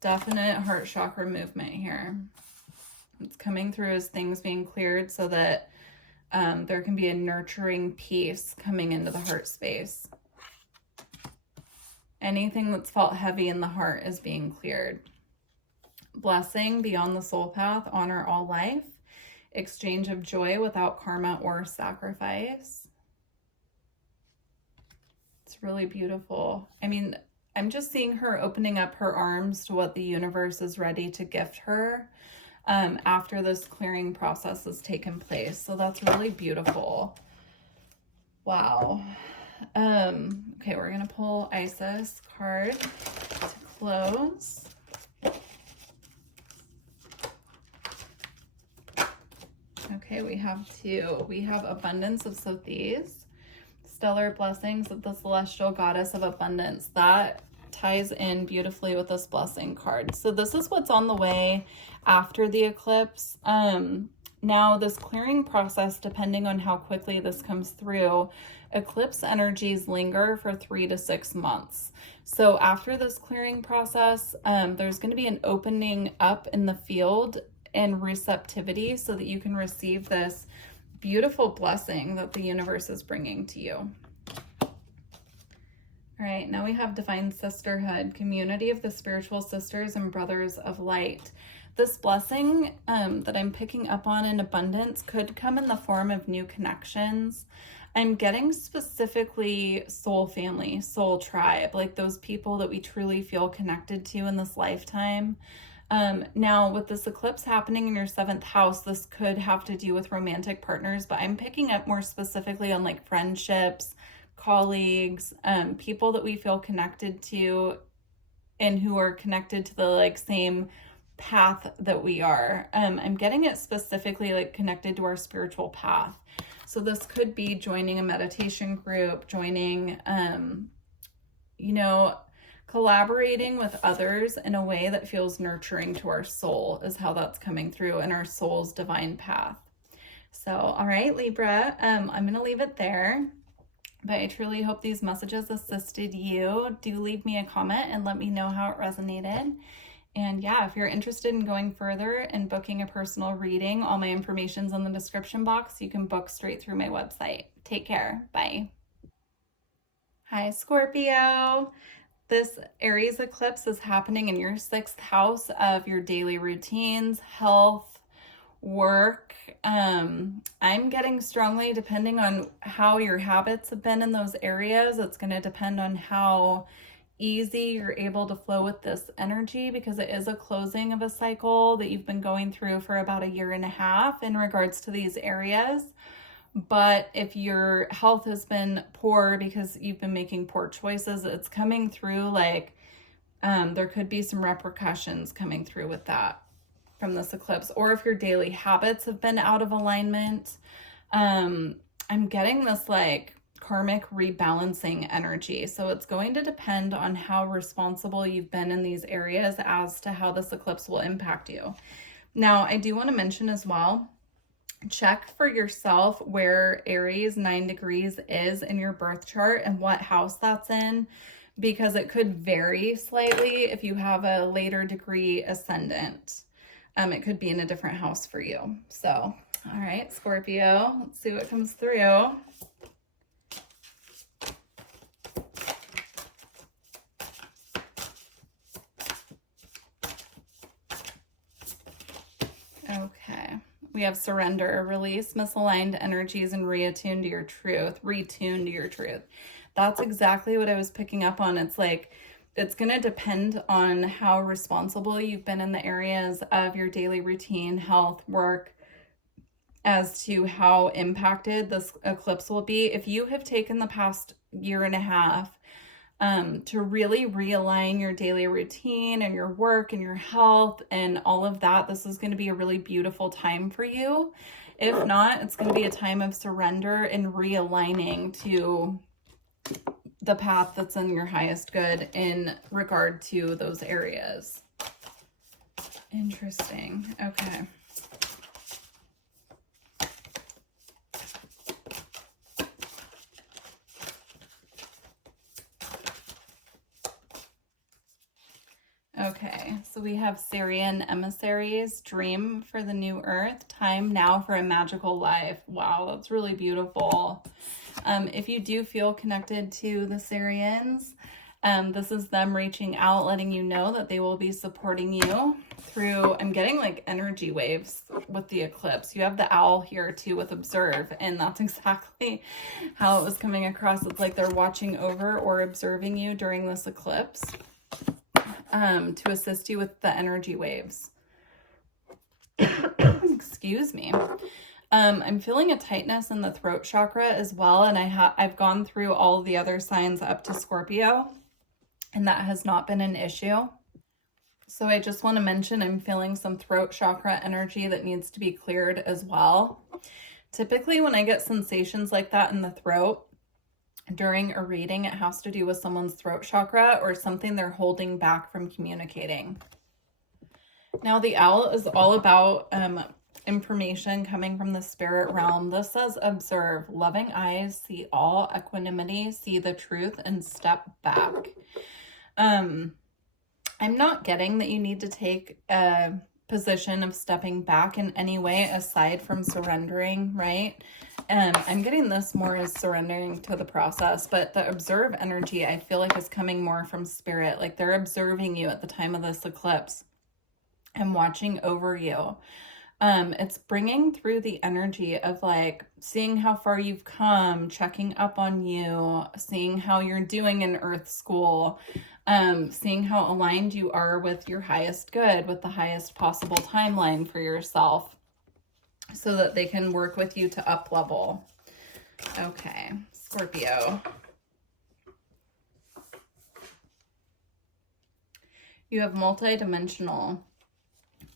Definite heart chakra movement here. It's coming through as things being cleared so that there can be a nurturing peace coming into the heart space. Anything that's felt heavy in the heart is being cleared. Blessing beyond the soul path, honor all life. Exchange of joy without karma or sacrifice. It's really beautiful. I mean, I'm just seeing her opening up her arms to what the universe is ready to gift her after this clearing process has taken place. So that's really beautiful. Wow. Okay, we're going to pull Isis card to close. Okay, we have two. We have Abundance of Sothis, Stellar Blessings of the Celestial Goddess of Abundance. That ties in beautifully with this blessing card. So this is what's on the way after the eclipse. Now this clearing process, depending on how quickly this comes through, eclipse energies linger for 3 to 6 months. So after this clearing process, there's going to be an opening up in the field and receptivity so that you can receive this beautiful blessing that the universe is bringing to you. All right, now we have Divine Sisterhood, community of the spiritual sisters and brothers of light. This blessing that I'm picking up on in abundance could come in the form of new connections. I'm getting specifically soul family, soul tribe, like those people that we truly feel connected to in this lifetime. Now, with this eclipse happening in your 7th house, this could have to do with romantic partners, but I'm picking up more specifically on like friendships, colleagues, people that we feel connected to and who are connected to the like same path that we are. I'm getting it specifically like connected to our spiritual path. So this could be joining a meditation group, joining, you know, collaborating with others in a way that feels nurturing to our soul is how that's coming through in our soul's divine path. So, all right, Libra, I'm going to leave it there. But I truly hope these messages assisted you. Do leave me a comment and let me know how it resonated. And yeah, if you're interested in going further and booking a personal reading, all my information's in the description box. You can book straight through my website. Take care. Bye. Hi, Scorpio. This Aries eclipse is happening in your 6th house of your daily routines, health, work. I'm getting strongly depending on how your habits have been in those areas. It's going to depend on how easy you're able to flow with this energy, because it is a closing of a cycle that you've been going through for about a year and a half in regards to these areas. But if your health has been poor because you've been making poor choices, it's coming through like there could be some repercussions coming through with that from this eclipse. Or if your daily habits have been out of alignment, I'm getting this like karmic rebalancing energy. So it's going to depend on how responsible you've been in these areas as to how this eclipse will impact you. Now, I do want to mention as well, check for yourself where Aries 9 degrees is in your birth chart and what house that's in, because it could vary slightly if you have a later degree ascendant. It could be in a different house for you. So, all right, Scorpio, let's see what comes through. Okay, we have surrender, release misaligned energies, and reattune to your truth. Retune to your truth. That's exactly what I was picking up on. It's like, it's going to depend on how responsible you've been in the areas of your daily routine, health, work, as to how impacted this eclipse will be. If you have taken the past year and a half to really realign your daily routine and your work and your health and all of that, this is going to be a really beautiful time for you. If not, it's going to be a time of surrender and realigning to the path that's in your highest good in regard to those areas. Interesting. Okay. Okay, so we have Syrian emissaries, dream for the new earth, time now for a magical life. Wow, that's really beautiful. If you do feel connected to the Syrians, this is them reaching out, letting you know that they will be supporting you through, I'm getting like energy waves with the eclipse. You have the owl here too with observe, and that's exactly how it was coming across. It's like they're watching over or observing you during this eclipse to assist you with the energy waves. Excuse me. I'm feeling a tightness in the throat chakra as well, and I've gone through all the other signs up to Scorpio, and that has not been an issue. So I just want to mention I'm feeling some throat chakra energy that needs to be cleared as well. Typically, when I get sensations like that in the throat during a reading, it has to do with someone's throat chakra or something they're holding back from communicating. Now, the owl is all about information coming from the spirit realm. This says, observe, loving eyes, see all, equanimity, see the truth, and step back. I'm not getting that you need to take a position of stepping back in any way aside from surrendering, right? I'm getting this more as surrendering to the process, but the observe energy I feel like is coming more from spirit. Like they're observing you at the time of this eclipse and watching over you. It's bringing through the energy of like seeing how far you've come, checking up on you, seeing how you're doing in Earth School, seeing how aligned you are with your highest good, with the highest possible timeline for yourself, so that they can work with you to up level. Okay, Scorpio. You have multi-dimensional.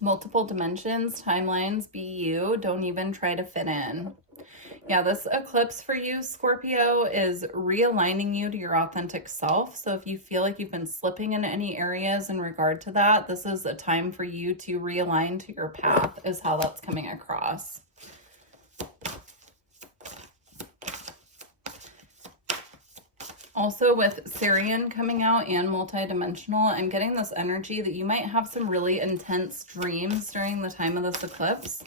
Multiple dimensions, timelines, be you. Don't even try to fit in. Yeah, this eclipse for you, Scorpio, is realigning you to your authentic self. So if you feel like you've been slipping in any areas in regard to that, this is a time for you to realign to your path, is how that's coming across. Also with Sirian coming out and multidimensional, I'm getting this energy that you might have some really intense dreams during the time of this eclipse.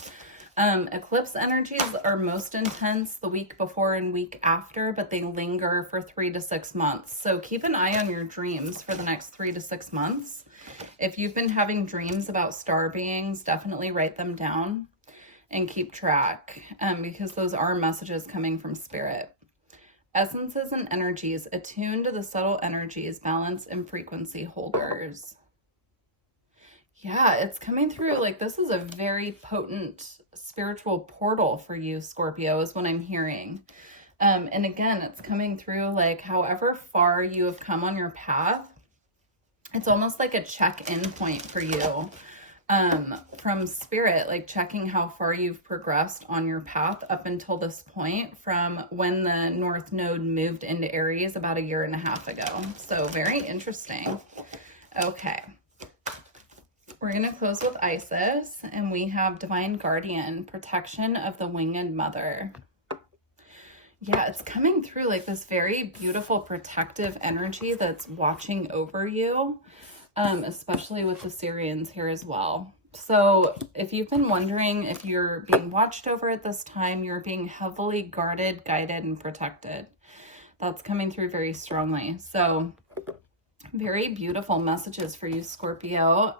Eclipse energies are most intense the week before and week after, but they linger for 3 to 6 months. So keep an eye on your dreams for the next 3 to 6 months. If you've been having dreams about star beings, definitely write them down and keep track, because those are messages coming from spirit. Essences and energies attuned to the subtle energies, balance and frequency holders. Yeah, it's coming through like this is a very potent spiritual portal for you, Scorpio, is what I'm hearing. And again, it's coming through like however far you have come on your path, it's almost like a check-in point for you. From spirit, like checking how far you've progressed on your path up until this point from when the North Node moved into Aries about 1.5 years ago. So very interesting. Okay. We're going to close with Isis, and we have Divine Guardian, protection of the winged mother. Yeah, it's coming through like this very beautiful protective energy that's watching over you. Especially with the Sirians here as well. So if you've been wondering if you're being watched over at this time, you're being heavily guarded, guided, and protected. That's coming through very strongly. So very beautiful messages for you, Scorpio.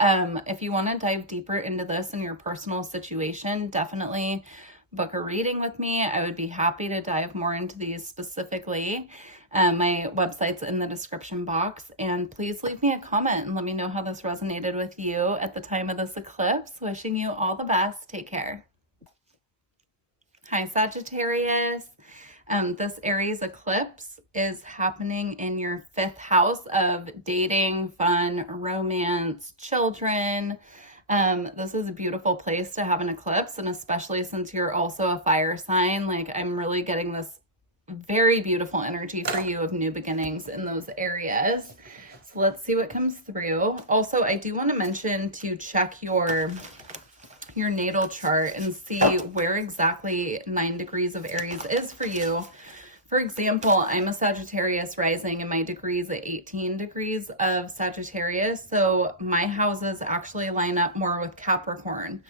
If you want to dive deeper into this in your personal situation, definitely book a reading with me. I would be happy to dive more into these specifically. My website's in the description box, and please leave me a comment and let me know how this resonated with you at the time of this eclipse. Wishing you all the best. Take care. Hi, Sagittarius. This Aries eclipse is happening in your 5th house of dating, fun, romance, children. This is a beautiful place to have an eclipse, and especially since you're also a fire sign, like I'm really getting this very beautiful energy for you of new beginnings in those areas. So let's see what comes through. Also, I do want to mention to check your natal chart and see where exactly 9 degrees of Aries is for you. For example, I'm a Sagittarius rising and my degree is at 18 degrees of Sagittarius. So my houses actually line up more with Capricorn.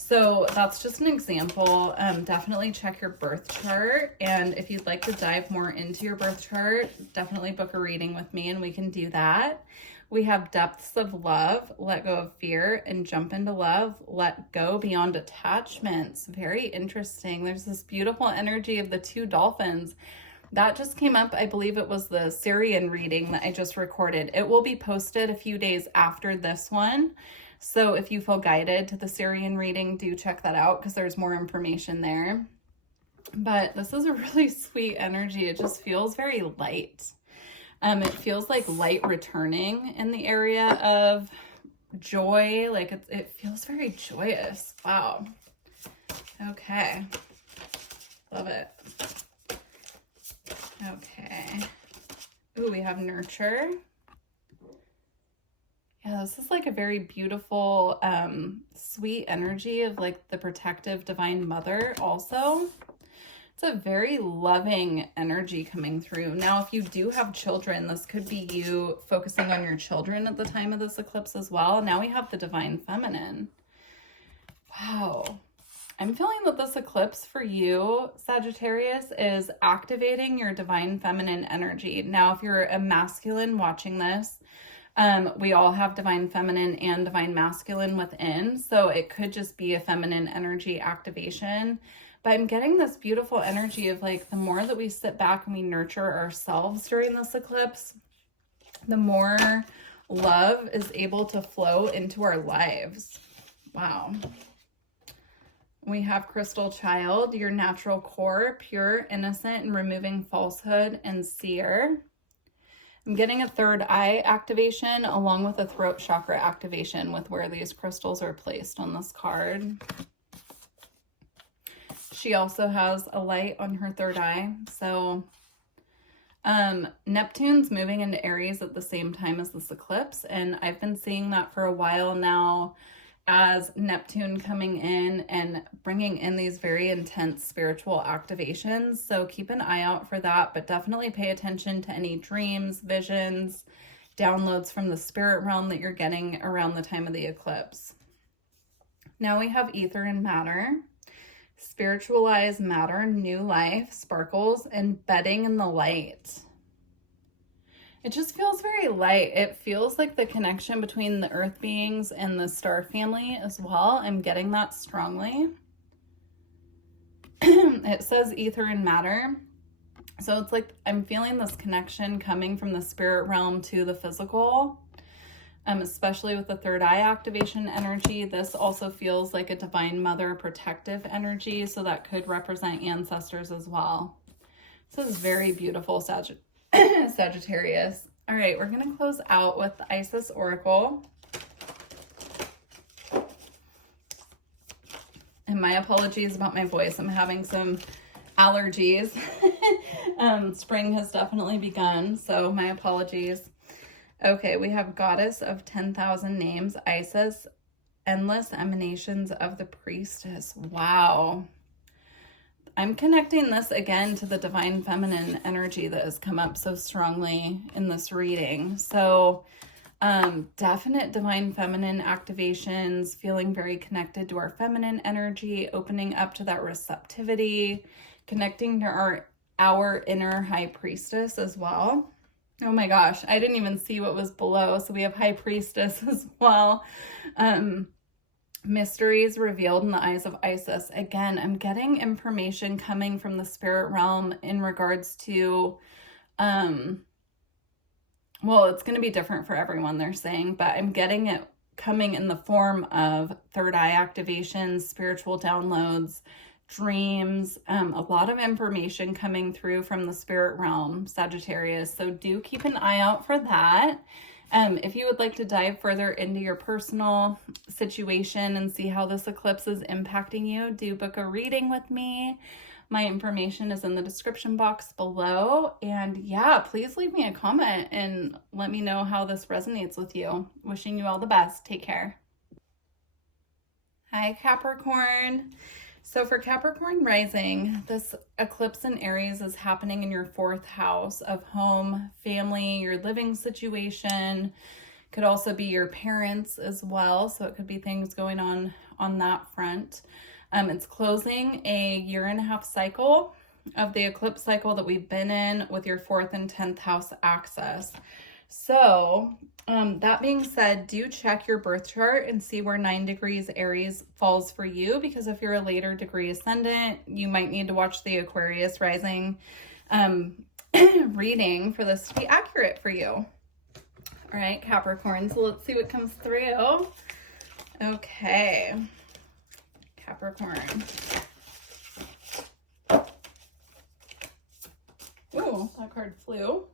So that's just an example. Definitely check your birth chart. And if you'd like to dive more into your birth chart, definitely book a reading with me and we can do that. We have depths of love, let go of fear, and jump into love, let go beyond attachments. Very interesting. There's this beautiful energy of the 2 dolphins. That just came up. I believe it was the Sirian reading that I just recorded. It will be posted a few days after this one. So if you feel guided to the Sirian reading, do check that out because there's more information there. But this is a really sweet energy. It just feels very light. It feels like light returning in the area of joy. Like it feels very joyous. Wow. Okay. Love it. Okay. Ooh, we have nurture. Yeah, this is like a very beautiful, sweet energy of like the protective divine mother also. It's a very loving energy coming through. Now, if you do have children, this could be you focusing on your children at the time of this eclipse as well. Now we have the divine feminine. Wow. I'm feeling that this eclipse for you, Sagittarius, is activating your divine feminine energy. Now, if you're a masculine watching this, We all have divine feminine and divine masculine within, so it could just be a feminine energy activation. But I'm getting this beautiful energy of like the more that we sit back and we nurture ourselves during this eclipse, the more love is able to flow into our lives. Wow. We have Crystal Child, your natural core, pure, innocent, and removing falsehood, and seer. I'm getting a third eye activation along with a throat chakra activation with where these crystals are placed on this card. She also has a light on her third eye. So Neptune's moving into Aries at the same time as this eclipse. And I've been seeing that for a while now as Neptune coming in and bringing in these very intense spiritual activations. So keep an eye out for that, but definitely pay attention to any dreams, visions, downloads from the spirit realm that you're getting around the time of the eclipse. Now we have ether and matter. Spiritualize matter, new life, sparkles, and bedding in the light. It just feels very light. It feels like the connection between the earth beings and the star family as well. I'm getting that strongly. It says ether and matter. So it's like I'm feeling this connection coming from the spirit realm to the physical, especially with the third eye activation energy. This also feels like a divine mother protective energy. So that could represent ancestors as well. This is very beautiful, Sagittarius. All right, we're going to close out with the Isis Oracle. And my apologies about my voice. I'm having some allergies. Spring has definitely begun, so my apologies. Okay, we have Goddess of 10,000 Names, Isis, Endless Emanations of the Priestess. Wow. I'm connecting this again to the divine feminine energy that has come up so strongly in this reading. So definite divine feminine activations, feeling very connected to our feminine energy, opening up to that receptivity, connecting to our inner high priestess as well. Oh my gosh, I didn't even see what was below. So we have high priestess as well. Mysteries revealed in the eyes of Isis. Again, I'm getting information coming from the spirit realm in regards to, well, it's going to be different for everyone, they're saying, but I'm getting it coming in the form of third eye activations, spiritual downloads, dreams, a lot of information coming through from the spirit realm, Sagittarius. So do keep an eye out for that. If you would like to dive further into your personal situation and see how this eclipse is impacting you, do book a reading with me. My information is in the description box below. And yeah, please leave me a comment and let me know how this resonates with you. Wishing you all the best. Take care. Hi, Capricorn. So for Capricorn rising, this eclipse in Aries is happening in your 4th house of home, family, your living situation. Could also be your parents as well. So it could be things going on that front. It's closing a 1.5-year cycle of the eclipse cycle that we've been in with your 4th and 10th house axis. So that being said, do check your birth chart and see where 9 degrees Aries falls for you, because if you're a later degree ascendant, you might need to watch the Aquarius rising reading for this to be accurate for you. All right, Capricorn, so let's see what comes through. Okay, Capricorn. Ooh, that card flew.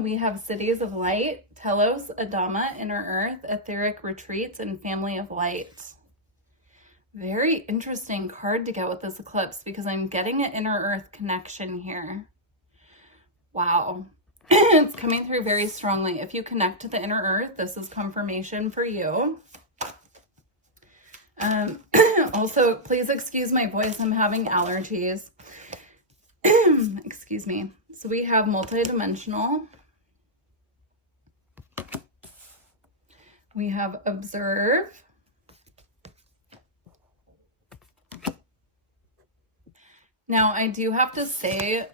We have Cities of Light, Telos, Adama, Inner Earth, Etheric Retreats, and Family of Light. Very interesting card to get with this eclipse because I'm getting an Inner Earth connection here. Wow. It's coming through very strongly. If you connect to the Inner Earth, this is confirmation for you. Also, please excuse my voice. I'm having allergies. Excuse me. So we have multidimensional. We have observe. Now, I do have to say,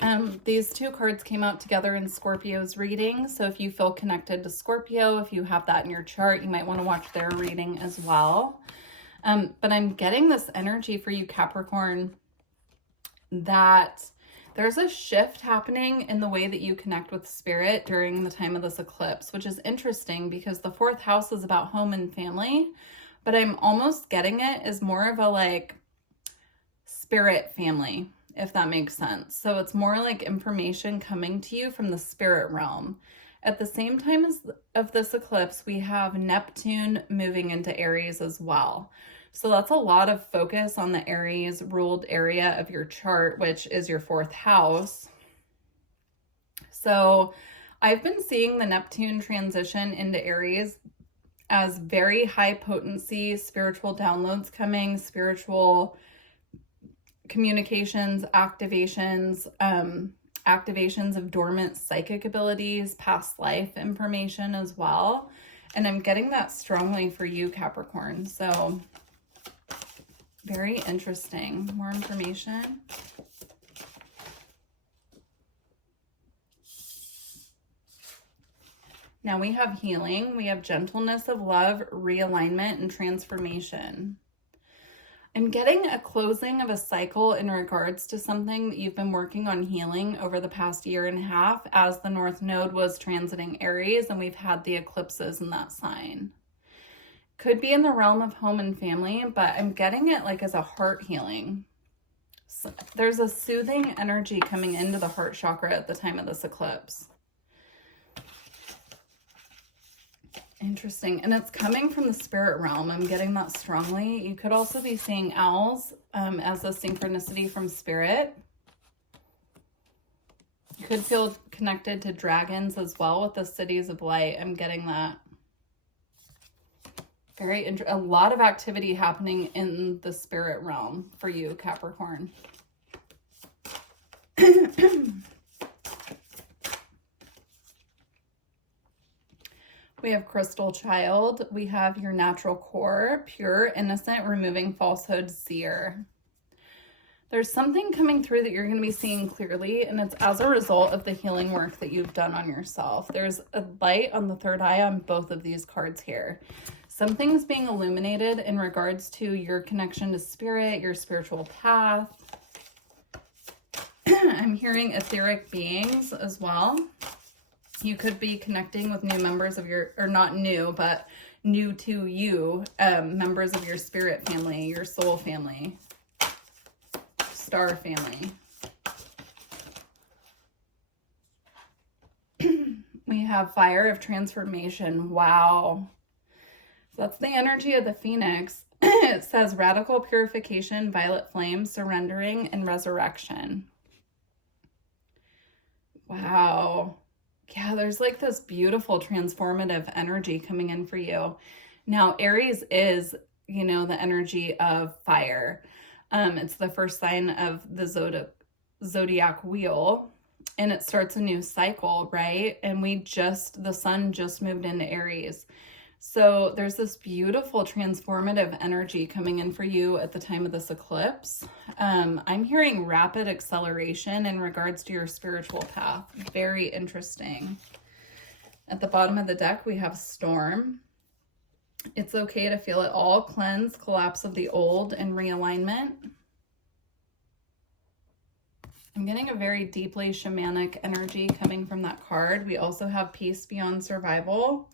these two cards came out together in Scorpio's reading. So if you feel connected to Scorpio, if you have that in your chart, you might want to watch their reading as well. But I'm getting this energy for you, Capricorn, that there's a shift happening in the way that you connect with spirit during the time of this eclipse, which is interesting because the 4th house is about home and family, but I'm almost getting it as more of a like spirit family, if that makes sense. So it's more like information coming to you from the spirit realm. At the same time as of this eclipse, we have Neptune moving into Aries as well. So that's a lot of focus on the Aries ruled area of your chart, which is your 4th house. So I've been seeing the Neptune transition into Aries as very high potency spiritual downloads coming, spiritual communications, activations, activations of dormant psychic abilities, past life information as well. And I'm getting that strongly for you, Capricorn. So very interesting. More information. Now we have healing. We have gentleness of love, realignment, and transformation. I'm getting a closing of a cycle in regards to something that you've been working on healing over the past 1.5 years as the North Node was transiting Aries and we've had the eclipses in that sign. Could be in the realm of home and family, but I'm getting it like as a heart healing. So there's a soothing energy coming into the heart chakra at the time of this eclipse. Interesting. And it's coming from the spirit realm. I'm getting that strongly. You could also be seeing owls as a synchronicity from spirit. You could feel connected to dragons as well with the cities of light. I'm getting that. A lot of activity happening in the spirit realm for you, Capricorn. We have Crystal Child. We have your natural core, pure, innocent, removing falsehood, seer. There's something coming through that you're going to be seeing clearly, and it's as a result of the healing work that you've done on yourself. There's a light on the 3rd eye on both of these cards here. Something's being illuminated in regards to your connection to spirit, your spiritual path. I'm hearing etheric beings as well. You could be connecting with new members of your, or not new, but new to you, members of your spirit family, your soul family, star family. We have fire of transformation. Wow. So that's the energy of the Phoenix. It says radical purification, violet flame, surrendering, and resurrection. Wow. Yeah, there's like this beautiful transformative energy coming in for you. Now, Aries is, you know, the energy of fire. It's the first sign of the zodiac wheel, and it starts a new cycle, right? And the sun just moved into Aries. So there's this beautiful transformative energy coming in for you at the time of this eclipse. I'm hearing rapid acceleration in regards to your spiritual path. Very interesting. At the bottom of the deck, we have Storm. It's okay to feel it all. Cleanse, collapse of the old, and realignment. I'm getting a very deeply shamanic energy coming from that card. We also have peace beyond survival.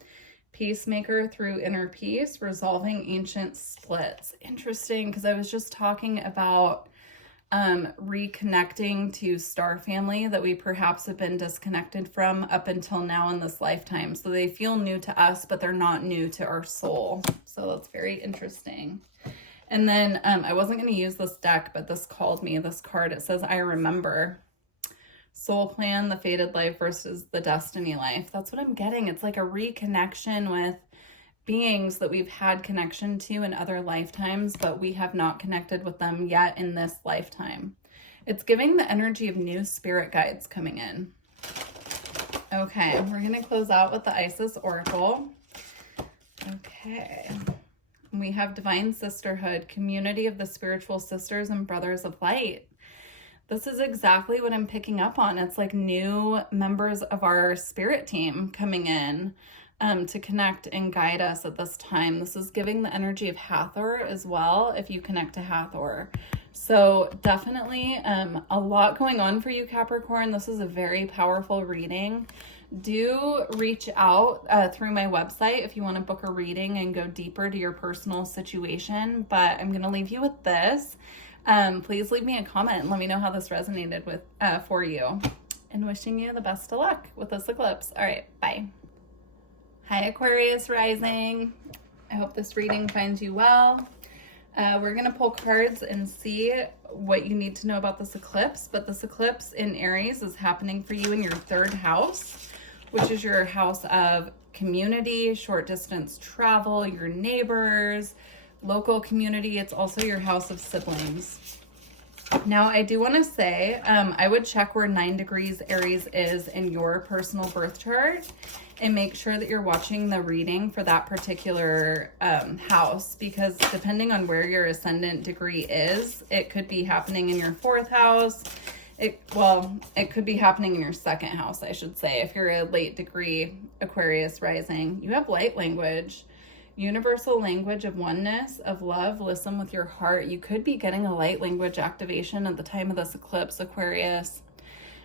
Peacemaker through inner peace, resolving ancient splits. Interesting, because I was just talking about reconnecting to star family that we perhaps have been disconnected from up until now in this lifetime. So they feel new to us, but they're not new to our soul. So that's very interesting. And then I wasn't going to use this deck, but this called me, this card. It says, I remember. Soul plan, the fated life versus the destiny life. That's what I'm getting. It's like a reconnection with beings that we've had connection to in other lifetimes, but we have not connected with them yet in this lifetime. It's giving the energy of new spirit guides coming in. Okay, we're going to close out with the Isis Oracle. Okay. We have Divine Sisterhood, community of the spiritual sisters and brothers of light. This is exactly what I'm picking up on. It's like new members of our spirit team coming in to connect and guide us at this time. This is giving the energy of Hathor as well, if you connect to Hathor. So definitely a lot going on for you, Capricorn. This is a very powerful reading. Do reach out through my website if you want to book a reading and go deeper to your personal situation. But I'm going to leave you with this. Please leave me a comment and let me know how this resonated with for you. And wishing you the best of luck with this eclipse. All right, bye. Hi, Aquarius rising. I hope this reading finds you well. We're going to pull cards and see what you need to know about this eclipse. But this eclipse in Aries is happening for you in your 3rd house, which is your house of community, short distance travel, your neighbors, local community. It's also your house of siblings. Now, I do want to say, I would check where 9 degrees Aries is in your personal birth chart and make sure that you're watching the reading for that particular house, because depending on where your ascendant degree is, it could be happening in your 4th house. It could be happening in your 2nd house, I should say. If you're a late degree Aquarius rising, you have light language. Universal language of oneness, of love, listen with your heart. You could be getting a light language activation at the time of this eclipse, Aquarius.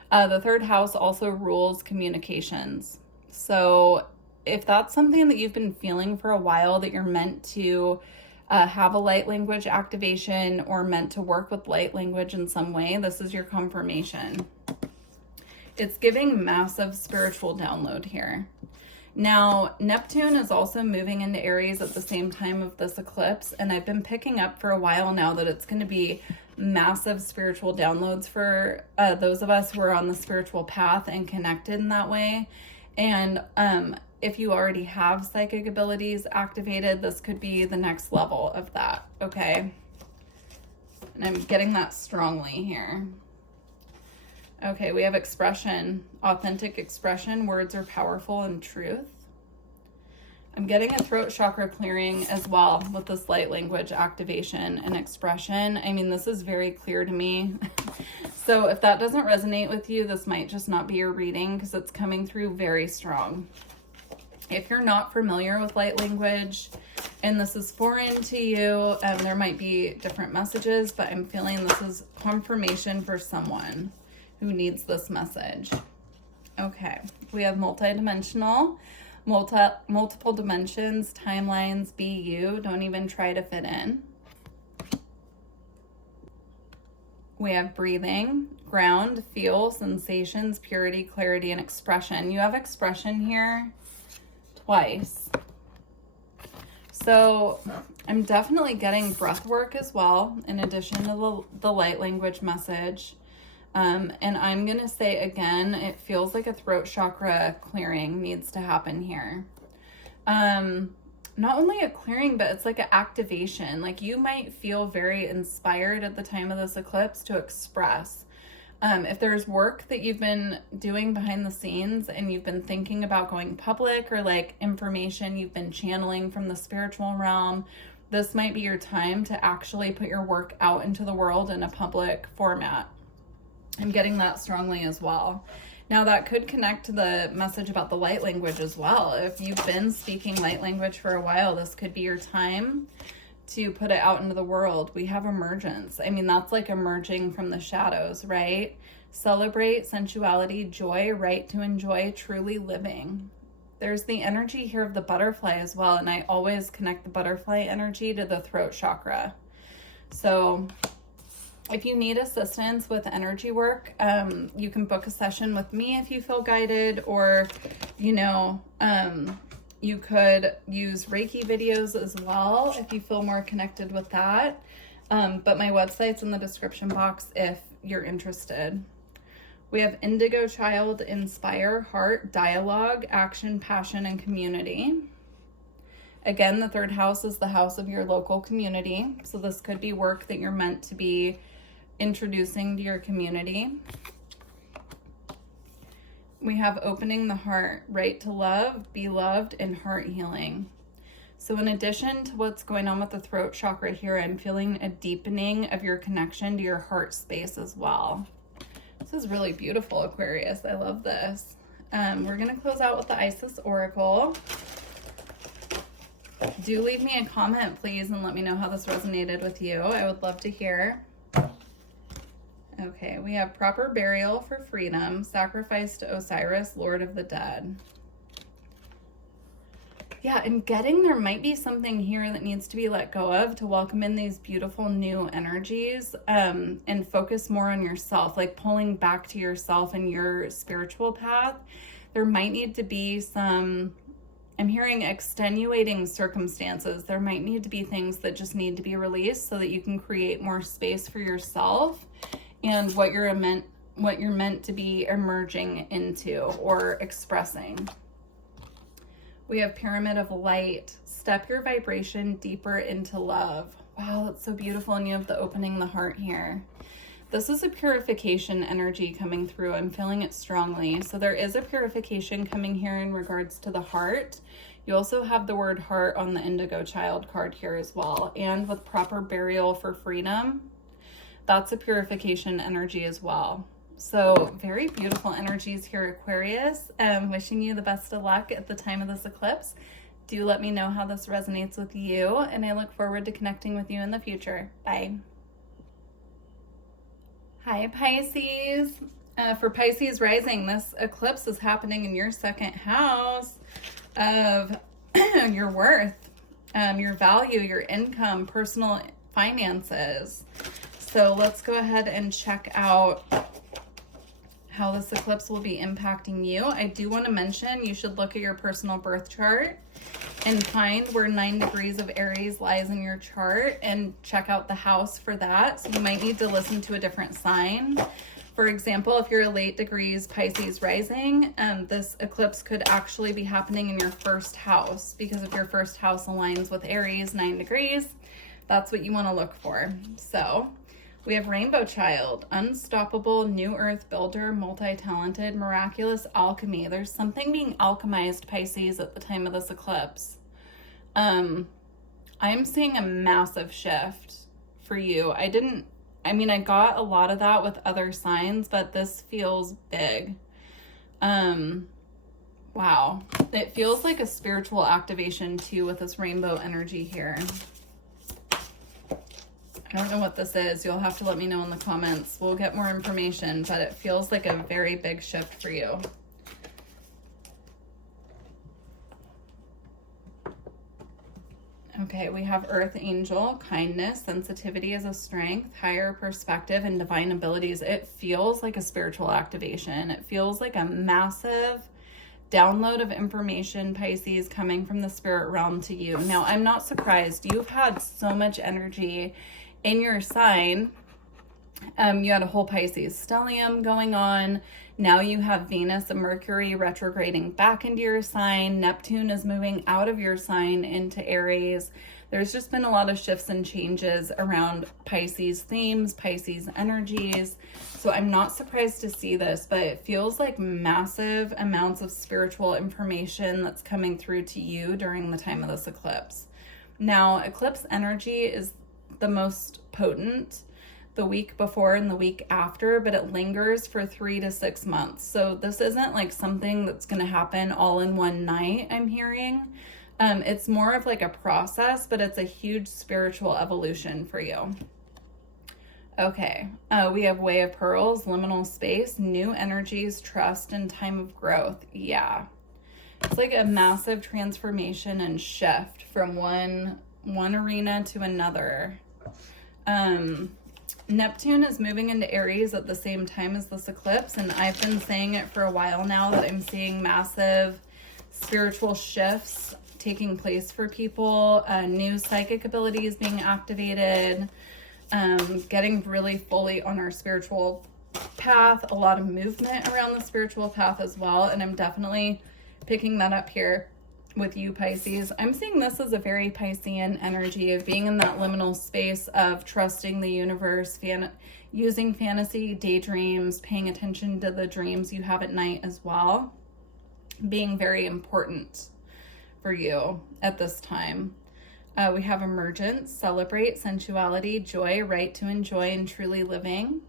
The 3rd house also rules communications. So if that's something that you've been feeling for a while, that you're meant to have a light language activation or meant to work with light language in some way, this is your confirmation. It's giving massive spiritual download here. Now, Neptune is also moving into Aries at the same time of this eclipse, and I've been picking up for a while now that it's going to be massive spiritual downloads for those of us who are on the spiritual path and connected in that way. And if you already have psychic abilities activated, this could be the next level of that, okay? And I'm getting that strongly here. Okay, we have expression, authentic expression. Words are powerful and truth. I'm getting a throat chakra clearing as well with this light language activation and expression. I mean, this is very clear to me. So if that doesn't resonate with you, this might just not be your reading because it's coming through very strong. If you're not familiar with light language and this is foreign to you, there might be different messages, but I'm feeling this is confirmation for someone who needs this message. Okay, we have multidimensional, multiple dimensions, timelines, be you, don't even try to fit in. We have breathing, ground, feel, sensations, purity, clarity, and expression. You have expression here twice. So I'm definitely getting breath work as well, in addition to the light language message. And I'm going to say again, it feels like a throat chakra clearing needs to happen here. Not only a clearing, but it's like an activation. Like you might feel very inspired at the time of this eclipse to express. If there's work that you've been doing behind the scenes and you've been thinking about going public, or like information you've been channeling from the spiritual realm, this might be your time to actually put your work out into the world in a public format. I'm getting that strongly as well. Now that could connect to the message about the light language as well. If you've been speaking light language for a while, this could be your time to put it out into the world. We have emergence. I mean, that's like emerging from the shadows, right? Celebrate sensuality, joy, right to enjoy, truly living. There's the energy here of the butterfly as well. And I always connect the butterfly energy to the throat chakra. So if you need assistance with energy work, you can book a session with me if you feel guided, or, you could use Reiki videos as well if you feel more connected with that. But my website's in the description box if you're interested. We have Indigo Child, Inspire, Heart, Dialogue, Action, Passion, and Community. Again, the 3rd house is the house of your local community. So this could be work that you're meant to be introducing to your community. We have Opening the Heart, Right to Love, Be Loved, and Heart Healing. So in addition to what's going on with the throat chakra here, I'm feeling a deepening of your connection to your heart space as well. is really beautiful, Aquarius. I love this. We're going to close out with the Isis Oracle. Do leave me a comment, please, and let me know how this resonated with you. I would love to hear. Okay, we have proper burial for freedom, sacrifice to Osiris, Lord of the Dead. Yeah, and there might be something here that needs to be let go of to welcome in these beautiful new energies, and focus more on yourself, like pulling back to yourself and your spiritual path. There might need to be some, I'm hearing extenuating circumstances. There might need to be things that just need to be released so that you can create more space for yourself and what you're meant to be emerging into or expressing. We have Pyramid of Light. Step your vibration deeper into love. Wow, that's so beautiful. And you have the opening the heart here. This is a purification energy coming through. I'm feeling it strongly. So there is a purification coming here in regards to the heart. You also have the word heart on the Indigo Child card here as well. And with proper burial for freedom, that's a purification energy as well. So very beautiful energies here, Aquarius. Wishing you the best of luck at the time of this eclipse. Do let me know how this resonates with you, and I look forward to connecting with you in the future. Bye. Hi, Pisces. For Pisces rising, this eclipse is happening in your second house of your worth, your value, your income, personal finances. So let's go ahead and check out how this eclipse will be impacting you. I do want to mention you should look at your personal birth chart and find where 9 degrees of Aries lies in your chart and check out the house for that. So you might need to listen to a different sign. For example, if you're a late degrees Pisces rising, this eclipse could actually be happening in your first house, because if your first house aligns with Aries 9 degrees, that's what you want to look for. So we have Rainbow Child, unstoppable, new earth builder, multi-talented, miraculous alchemy. There's something being alchemized, Pisces, at the time of this eclipse. I'm seeing a massive shift for you. I got a lot of that with other signs, but this feels big. Wow. It feels like a spiritual activation too with this rainbow energy here. I don't know what this is. You'll have to let me know in the comments. We'll get more information, but it feels like a very big shift for you. Okay, we have Earth Angel, kindness, sensitivity as a strength, higher perspective, and divine abilities. It feels like a spiritual activation. It feels like a massive download of information, Pisces, coming from the spirit realm to you. Now, I'm not surprised. You've had so much energy in your sign. You had a whole Pisces stellium going on. Now you have Venus and Mercury retrograding back into your sign. Neptune is moving out of your sign into Aries. There's just been a lot of shifts and changes around Pisces themes, Pisces energies. So I'm not surprised to see this, but it feels like massive amounts of spiritual information that's coming through to you during the time of this eclipse. Now, eclipse energy is the most potent the week before and the week after, but it lingers for 3 to 6 months. So this isn't like something that's going to happen all in one night, I'm hearing. It's more of like a process, but it's a huge spiritual evolution for you. Okay, we have Way of Pearls, liminal space, new energies, trust, and time of growth. Yeah, it's like a massive transformation and shift from one arena to another. Neptune is moving into Aries at the same time as this eclipse, and I've been saying it for a while now that I'm seeing massive spiritual shifts taking place for people, new psychic abilities being activated, getting really fully on our spiritual path, a lot of movement around the spiritual path as well, and I'm definitely picking that up here with you, Pisces. I'm seeing this as a very Piscean energy of being in that liminal space of trusting the universe, using fantasy, daydreams, paying attention to the dreams you have at night as well, being very important for you at this time. We have emergence, celebrate, sensuality, joy, right to enjoy, and truly living.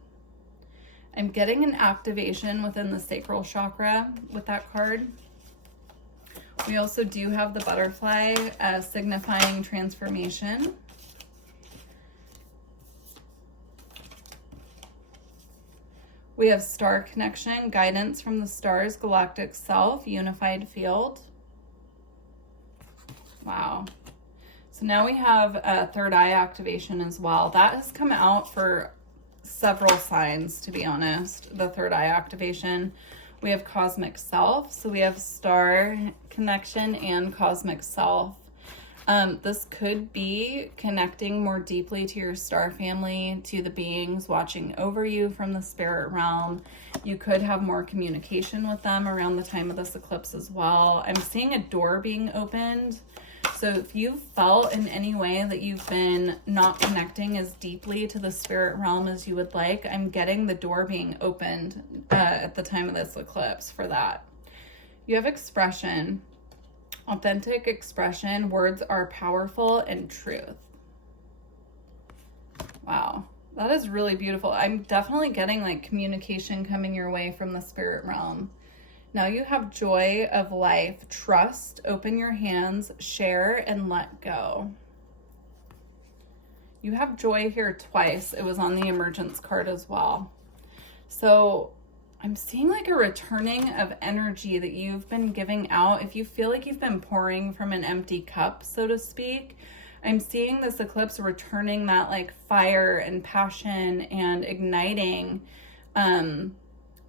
I'm getting an activation within the sacral chakra with that card. We also do have the butterfly signifying transformation. We have star connection, guidance from the stars, galactic self, unified field. Wow. So now we have a third eye activation as well. That has come out for several signs, to be honest, the third eye activation. We have cosmic self. So we have star connection and cosmic self. This could be connecting more deeply to your star family, to the beings watching over you from the spirit realm. You could have more communication with them around the time of this eclipse as well. I'm seeing a door being opened. So if you felt in any way that you've been not connecting as deeply to the spirit realm as you would like, I'm getting the door being opened at the time of this eclipse for that. You have expression. Authentic expression, words are powerful, and truth. Wow, that is really beautiful. I'm definitely getting like communication coming your way from the spirit realm. Now you have joy of life, trust, open your hands, share, and let go. You have joy here twice. It was on the emergence card as well. So I'm seeing like a returning of energy that you've been giving out. If you feel like you've been pouring from an empty cup, so to speak, I'm seeing this eclipse returning that like fire and passion and igniting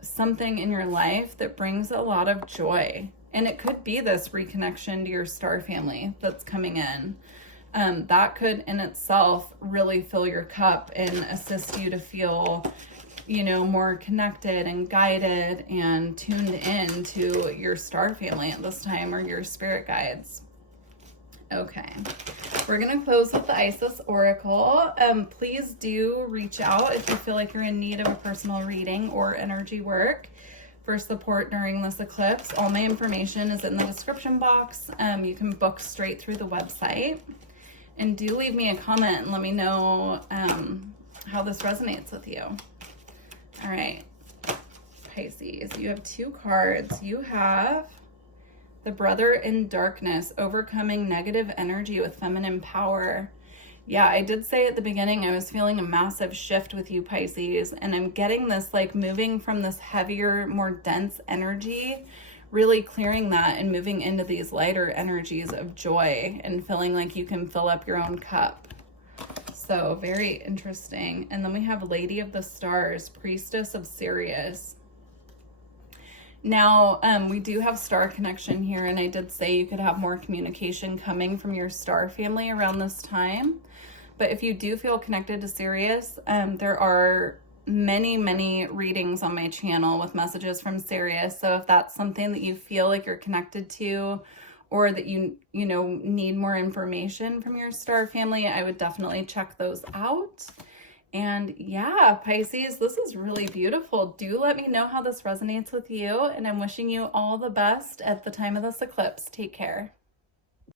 something in your life that brings a lot of joy. And it could be this reconnection to your star family that's coming in. That could in itself really fill your cup and assist you to feel, you know, more connected and guided and tuned in to your star family at this time, or your spirit guides. Okay, we're gonna close with the Isis Oracle. Please do reach out if you feel like you're in need of a personal reading or energy work for support during this eclipse. All my information is in the description box. You can book straight through the website. And do leave me a comment and let me know how this resonates with you. All right, Pisces, you have two cards. You have the Brother in Darkness, overcoming negative energy with feminine power. Yeah, I did say at the beginning I was feeling a massive shift with you, Pisces, and I'm getting this like moving from this heavier, more dense energy, really clearing that and moving into these lighter energies of joy and feeling like you can fill up your own cup. So very interesting. And then we have Lady of the Stars, Priestess of Sirius. Now, we do have star connection here, and I did say you could have more communication coming from your star family around this time. But if you do feel connected to Sirius, there are many readings on my channel with messages from Sirius. So if that's something that you feel like you're connected to, or that you know need more information from your star family, I would definitely check those out. And yeah, Pisces, this is really beautiful. Do let me know how this resonates with you, and I'm wishing you all the best at the time of this eclipse. Take care.